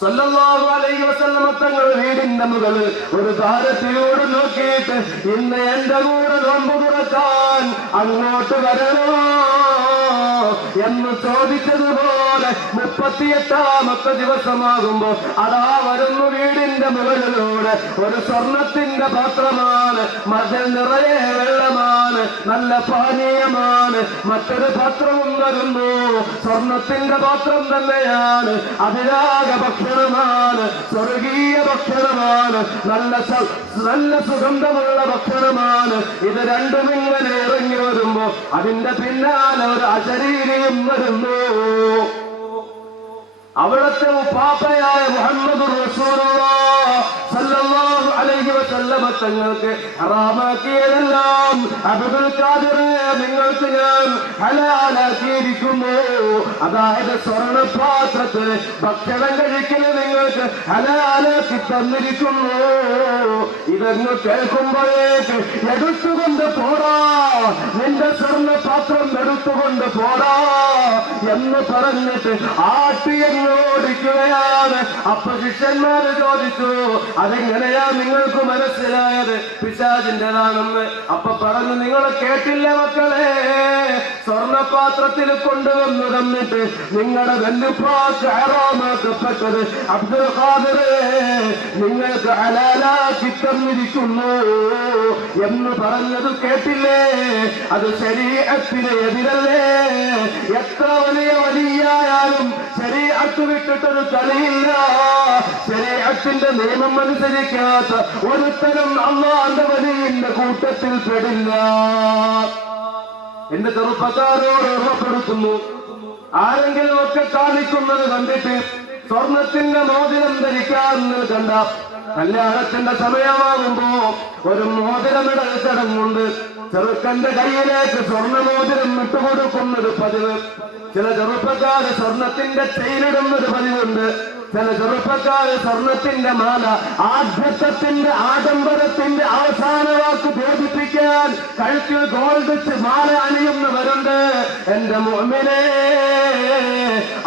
സല്ലല്ലാഹു അലൈഹി വസല്ലം തങ്ങൾ വീടിന്റെ മുകളിൽ ഒരു താരത്തിലൂടെ നോക്കിയിട്ട്, ഇന്ന് എന്റെ കൂടെ നോമ്പ് തുറക്കാൻ അങ്ങോട്ട് വരണോ എന്ന് ചോദിച്ചതുപോലെ 38ാമത്തെ ദിവസമാകുമ്പോ അതാ വരുന്നു. വീടിന്റെ മുകളിലൂടെ ഒരു സ്വർണത്തിന്റെ പാത്രമാണ്, മതിൽ നിറയെ വെള്ളമാണ്, നല്ല പാനീയമാണ്. മറ്റൊരു പാത്രവും വരുന്നു, സ്വർണത്തിന്റെ പാത്രം തന്നെയാണ്, അതിലാകെ ഭക്ഷണമാണ്, സ്വർഗീയ ഭക്ഷണമാണ്, നല്ല സുഗന്ധമുള്ള ഭക്ഷണമാണ്. ഇത് രണ്ടും ഇങ്ങനെ ഇറങ്ങി വരുമ്പോ അതിന്റെ പിന്നാലെ ഒരു അശരീരിയും വരുന്നു. അവിടുത്തെ ഉപ്പാപ്പയായ മുഹമ്മദ് റസൂലുള്ളാഹി സല്ലല്ലാഹു അലൈഹി വസല്ലം തങ്ങൾക്ക് ഹറാമാക്കിയതെല്ലാം അബ്ദുൽ ഖാദിർ നിങ്ങൾക്ക് ഞാൻ ഹലാലാക്കിയിരിക്കുന്നു. അതായത് സ്വർണ്ണപാത്രത്തിൽ ഭക്ഷണം കഴിക്കല് നിങ്ങൾക്ക് ഹലാലാക്കി തന്നിരിക്കുന്നു. ഇതെന്ന് കേൾക്കുമ്പോഴേക്ക് എടുത്തുകൊണ്ട് പോടാ, നിന്റെ സ്വർണ്ണപാത്രം എടുത്തുകൊണ്ട് പോടാ എന്ന് പറഞ്ഞിട്ട് ഓടിക്കുകയാണ്. അപ്പൊ ശിഷ്യന്മാര് ചോദിച്ചു, അതെങ്ങനെയാ നിങ്ങൾക്ക് മനസ്സിലായത് പിശാചിന്റേതാണെന്ന്? അപ്പൊ പറഞ്ഞു, നിങ്ങൾ കേട്ടില്ല മക്കളെ, സ്വർണപാത്രത്തിൽ കൊണ്ടുവന്നു തന്നിട്ട് നിങ്ങളുടെ വെല്ലുപ്പാക്ക് ഹറാമാക്കപ്പെട്ടത് അബ്ദുൽ ഖാദിർ നിങ്ങൾക്ക് ഹലാലാക്കി തന്നിരിക്കുന്നു എന്ന് പറഞ്ഞത് കേട്ടില്ലേ? അത് ശരീഅത്തിന് എതിരല്ലേ? എത്ര വലിയ വലിയായാലും ശരീഅത്ത് വിട്ടിട്ടൊരു കളിയില്ല. ശരീഅത്തിന്റെ നിയമം അനുസരിക്കാത്ത ഒരുത്തരും അല്ലാഹുവിന്റെ വലിയുടെ കൂട്ടത്തിൽ പെടില്ല. എന്റെ ചെറുപ്പക്കാരോട് ഓർമ്മപ്പെടുത്തുന്നു, ആരെങ്കിലും ഒക്കെ കാണിക്കുന്നത് കണ്ടിട്ട് സ്വർണത്തിന്റെ മോതിരം ധരിക്കാൻ കണ്ട കല്യാണത്തിന്റെ സമയമാകുമ്പോ ഒരു മോതിരമിടൽ ചടങ്ങുണ്ട്. ചെറുക്കന്റെ കയ്യിലേക്ക് സ്വർണ്ണമോതിരം ഇട്ടുകൊടുക്കുന്നത് പതിവ്. ചില ചെറുപ്പക്കാര് സ്വർണത്തിന്റെ ചെയിനിടുന്നത് പതിവുണ്ട്. ചില ചെറുപ്പക്കാര് സ്വർണത്തിന്റെ മാല ആഢ്യത്വത്തിന്റെ ആഡംബരത്തിന്റെ അവസാന വാക്ക് ബോധിപ്പിക്കാൻ കഴുത്തിൽ ഗോൾഡ് മാല അണിയുന്നവരുണ്ട്. എന്റെ മുഅ്മിനേ,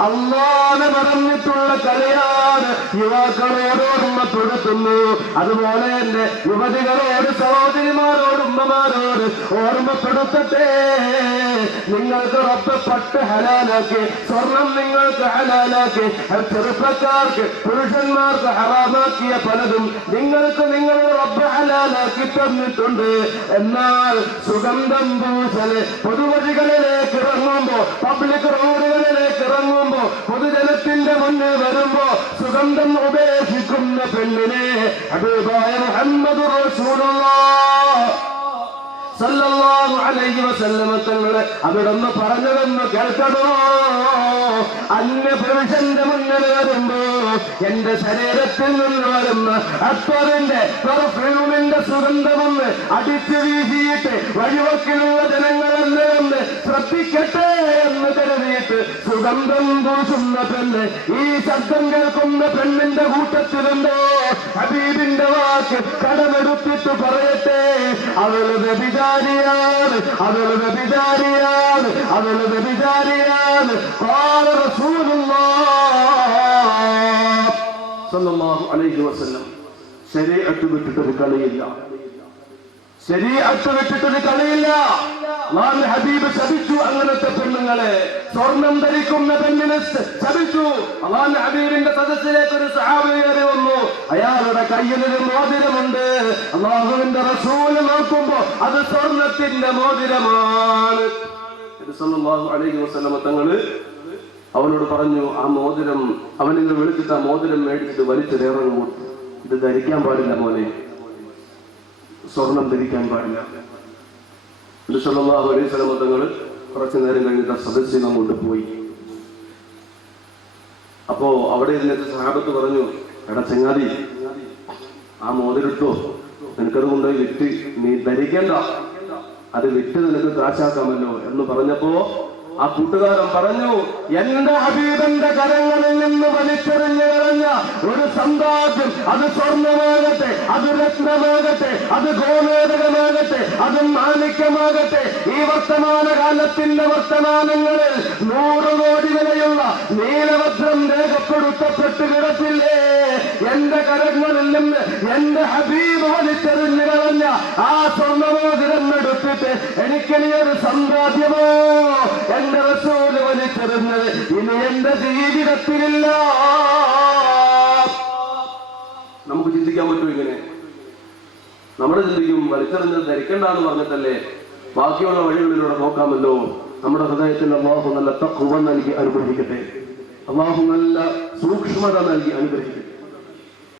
അല്ലാഹുവിനെ മറന്നിട്ടുള്ള കളിയാ യുവാക്കളോട് ഓർമ്മപ്പെടുത്തുന്നു. അതുപോലെ തന്നെ യുവതികളോട്, സഹോദരിമാരോട്, ഉമ്മമാരോട് ഓർമ്മപ്പെടുത്തട്ടെ. നിങ്ങൾക്ക് റബ്ബ് പട്ട് ഹലാലാക്കി, സ്വർണം നിങ്ങൾക്ക് ഹലാലാക്കി, ചെറുപ്പക്കാർക്ക് പുരുഷന്മാർക്ക് ഹറാമാക്കിയ പലതും നിങ്ങൾക്ക് നിങ്ങളുടെ റബ്ബ് ഹലാലാക്കി തന്നിട്ടുണ്ട്. എന്നാൽ സുഗന്ധം പൂശല് പൊതുവഴികളിലേക്ക് ഇറങ്ങുമ്പോ, പബ്ലിക് റോഡുകളിലേക്ക് ഇറങ്ങുമ്പോ, പൊതുജനത്തിന്റെ മുന്നിൽ വരുമ്പോ സുഗന്ധം ഉപേക്ഷിക്കുന്ന പെണ്ണിനെ ഹബീബായ മുഹമ്മദ് റസൂലുള്ളാഹ് സല്ലല്ലാഹു അലൈഹി വസല്ലമ തങ്ങളെ അവിടുന്ന് പറഞ്ഞതെന്ന് കേൾക്കണോ? അന്യപുരുഷന്റെ മുന്നിൽ വരുമ്പോ എന്റെ ശരീരത്തിൽ നിന്ന് വരുന്ന അത്തറിന്റെ പെർഫ്യൂമിന്റെ സുഗന്ധമൊന്ന് അടിച്ചു വീശിയിട്ട് വഴിവക്കിലുള്ള ജനങ്ങളെന്ന് വന്ന് ശ്രദ്ധിക്കട്ടെ എന്ന് കരുതിയിട്ട് സുഗന്ധം പൂശുന്ന പെണ്ണ്, ഈ ശബ്ദം കേൾക്കുന്ന പെണ്ണിന്റെ കൂട്ടത്തിലുണ്ടോ? ഹബീബിന്റെ വാക്ക് കടമെടുത്തിട്ട് പറയട്ടെ, അവളുടെ വ്യഭിചാരിയാണ്, അവളുടെ വ്യഭിചാരിയാണ്, അവളുടെ വ്യഭിചാരിയാണ്. ഖാല റസൂലുള്ളാഹ് സല്ലല്ലാഹു അലൈഹി വസല്ലം. ശരീഅത്ത് വിട്ടിട്ടൊരു കളിയില്ല, ശരീഅത്ത് വിട്ടിട്ടൊരു കളിയില്ല. അല്ലാഹുവിന്റെ ഹബീബ് ശപിച്ചു അങ്ങനത്തെ പെണ്ണുങ്ങളെ. സ്വർണം ധരിക്കുന്ന പെണ്ണിനെ ശപിച്ചു. അല്ലാഹുവിന്റെ ഹബീബിന്റെ സദസ്സിലേക്ക് ഒരു സഹാബി കയറി വന്നു. അയാളുടെ കയ്യിലൊരു മോതിരമുണ്ട്. അല്ലാഹുവിന്റെ റസൂല് നോക്കുമ്പോ അത് സ്വർണത്തിന്റെ മോതിരമാണ്. സല്ലല്ലാഹു അലൈഹി വസല്ലം തങ്ങള് അവനോട് പറഞ്ഞു, ആ മോതിരം അവനിൽ നിന്ന് വിളിച്ചിട്ട് ആ മോതിരം മേടിച്ചിട്ട് വലിച്ചെറിയറങ്ങുമോ? ഇത് ധരിക്കാൻ പാടില്ല മോനെ, സ്വർണം ധരിക്കാൻ പാടില്ല. സല്ലല്ലാഹു അലൈഹി വസല്ലം തങ്ങൾ കുറച്ചു നേരം കഴിഞ്ഞിട്ട് സദസ്സിൽ അങ്ങോട്ട് പോയി. അപ്പോ അവിടെ ഇരുന്നിട്ട് സഹാബത്ത് പറഞ്ഞു, എടാ ചങ്ങാതി, ആ മോതിരിട്ടോ, നിനക്കത് കൊണ്ടുപോയി വിറ്റ് നീ ധരിക്കണ്ട, അത് വിറ്റ് നിനക്ക് കാശാക്കാമല്ലോ എന്ന് പറഞ്ഞപ്പോ ആ കൂട്ടുകാരൻ പറഞ്ഞു, എന്റെ ഹബീബന്റെ കരങ്ങളിൽ നിന്ന് വലിച്ചെറിഞ്ഞു കളഞ്ഞ ഒരു സമ്പാദ്യം, അത് സ്വർണമാകട്ടെ, അത് രത്നമാകട്ടെ, അത് ഗോമേതകമാകട്ടെ, അത് മാണിക്യമാകട്ടെ, ഈ വർത്തമാനകാലത്തിന്റെ വർത്തമാനങ്ങളിൽ 100 കോടി വിലയുള്ള നീലവജ്രം രേഖപ്പെടുത്തപ്പെട്ട് കിടപ്പില്ലേ? എന്റെ കരങ്ങളിൽ നിന്ന് എന്റെ ഹബീബ് വലിച്ചെറിഞ്ഞു കളഞ്ഞ ആ സ്വർണമോതിരം എടുത്തിട്ട് എനിക്കിനി ഒരു സമ്പാദ്യമോ എന്റെ റസൂല് വലിച്ചെറിഞ്ഞത് ഇനി എന്റെ ജീവിതത്തിലില്ല. നമുക്ക് ചിന്തിക്കാൻ പറ്റും ഇങ്ങനെ? നമ്മൾ ചിന്തിക്കും, വലിച്ചെറിഞ്ഞത് ധരിക്കണ്ടെന്ന് പറഞ്ഞിട്ടല്ലേ, ബാക്കിയുള്ള വഴികളിലൂടെ നോക്കാമല്ലോ. നമ്മുടെ ഹൃദയത്തിൽ അല്ലാഹു നല്ല തഖ്വ നൽകി അനുഗ്രഹിക്കട്ടെ, അല്ലാഹു നല്ല സൂക്ഷ്മത നൽകി അനുഗ്രഹിക്കട്ടെ.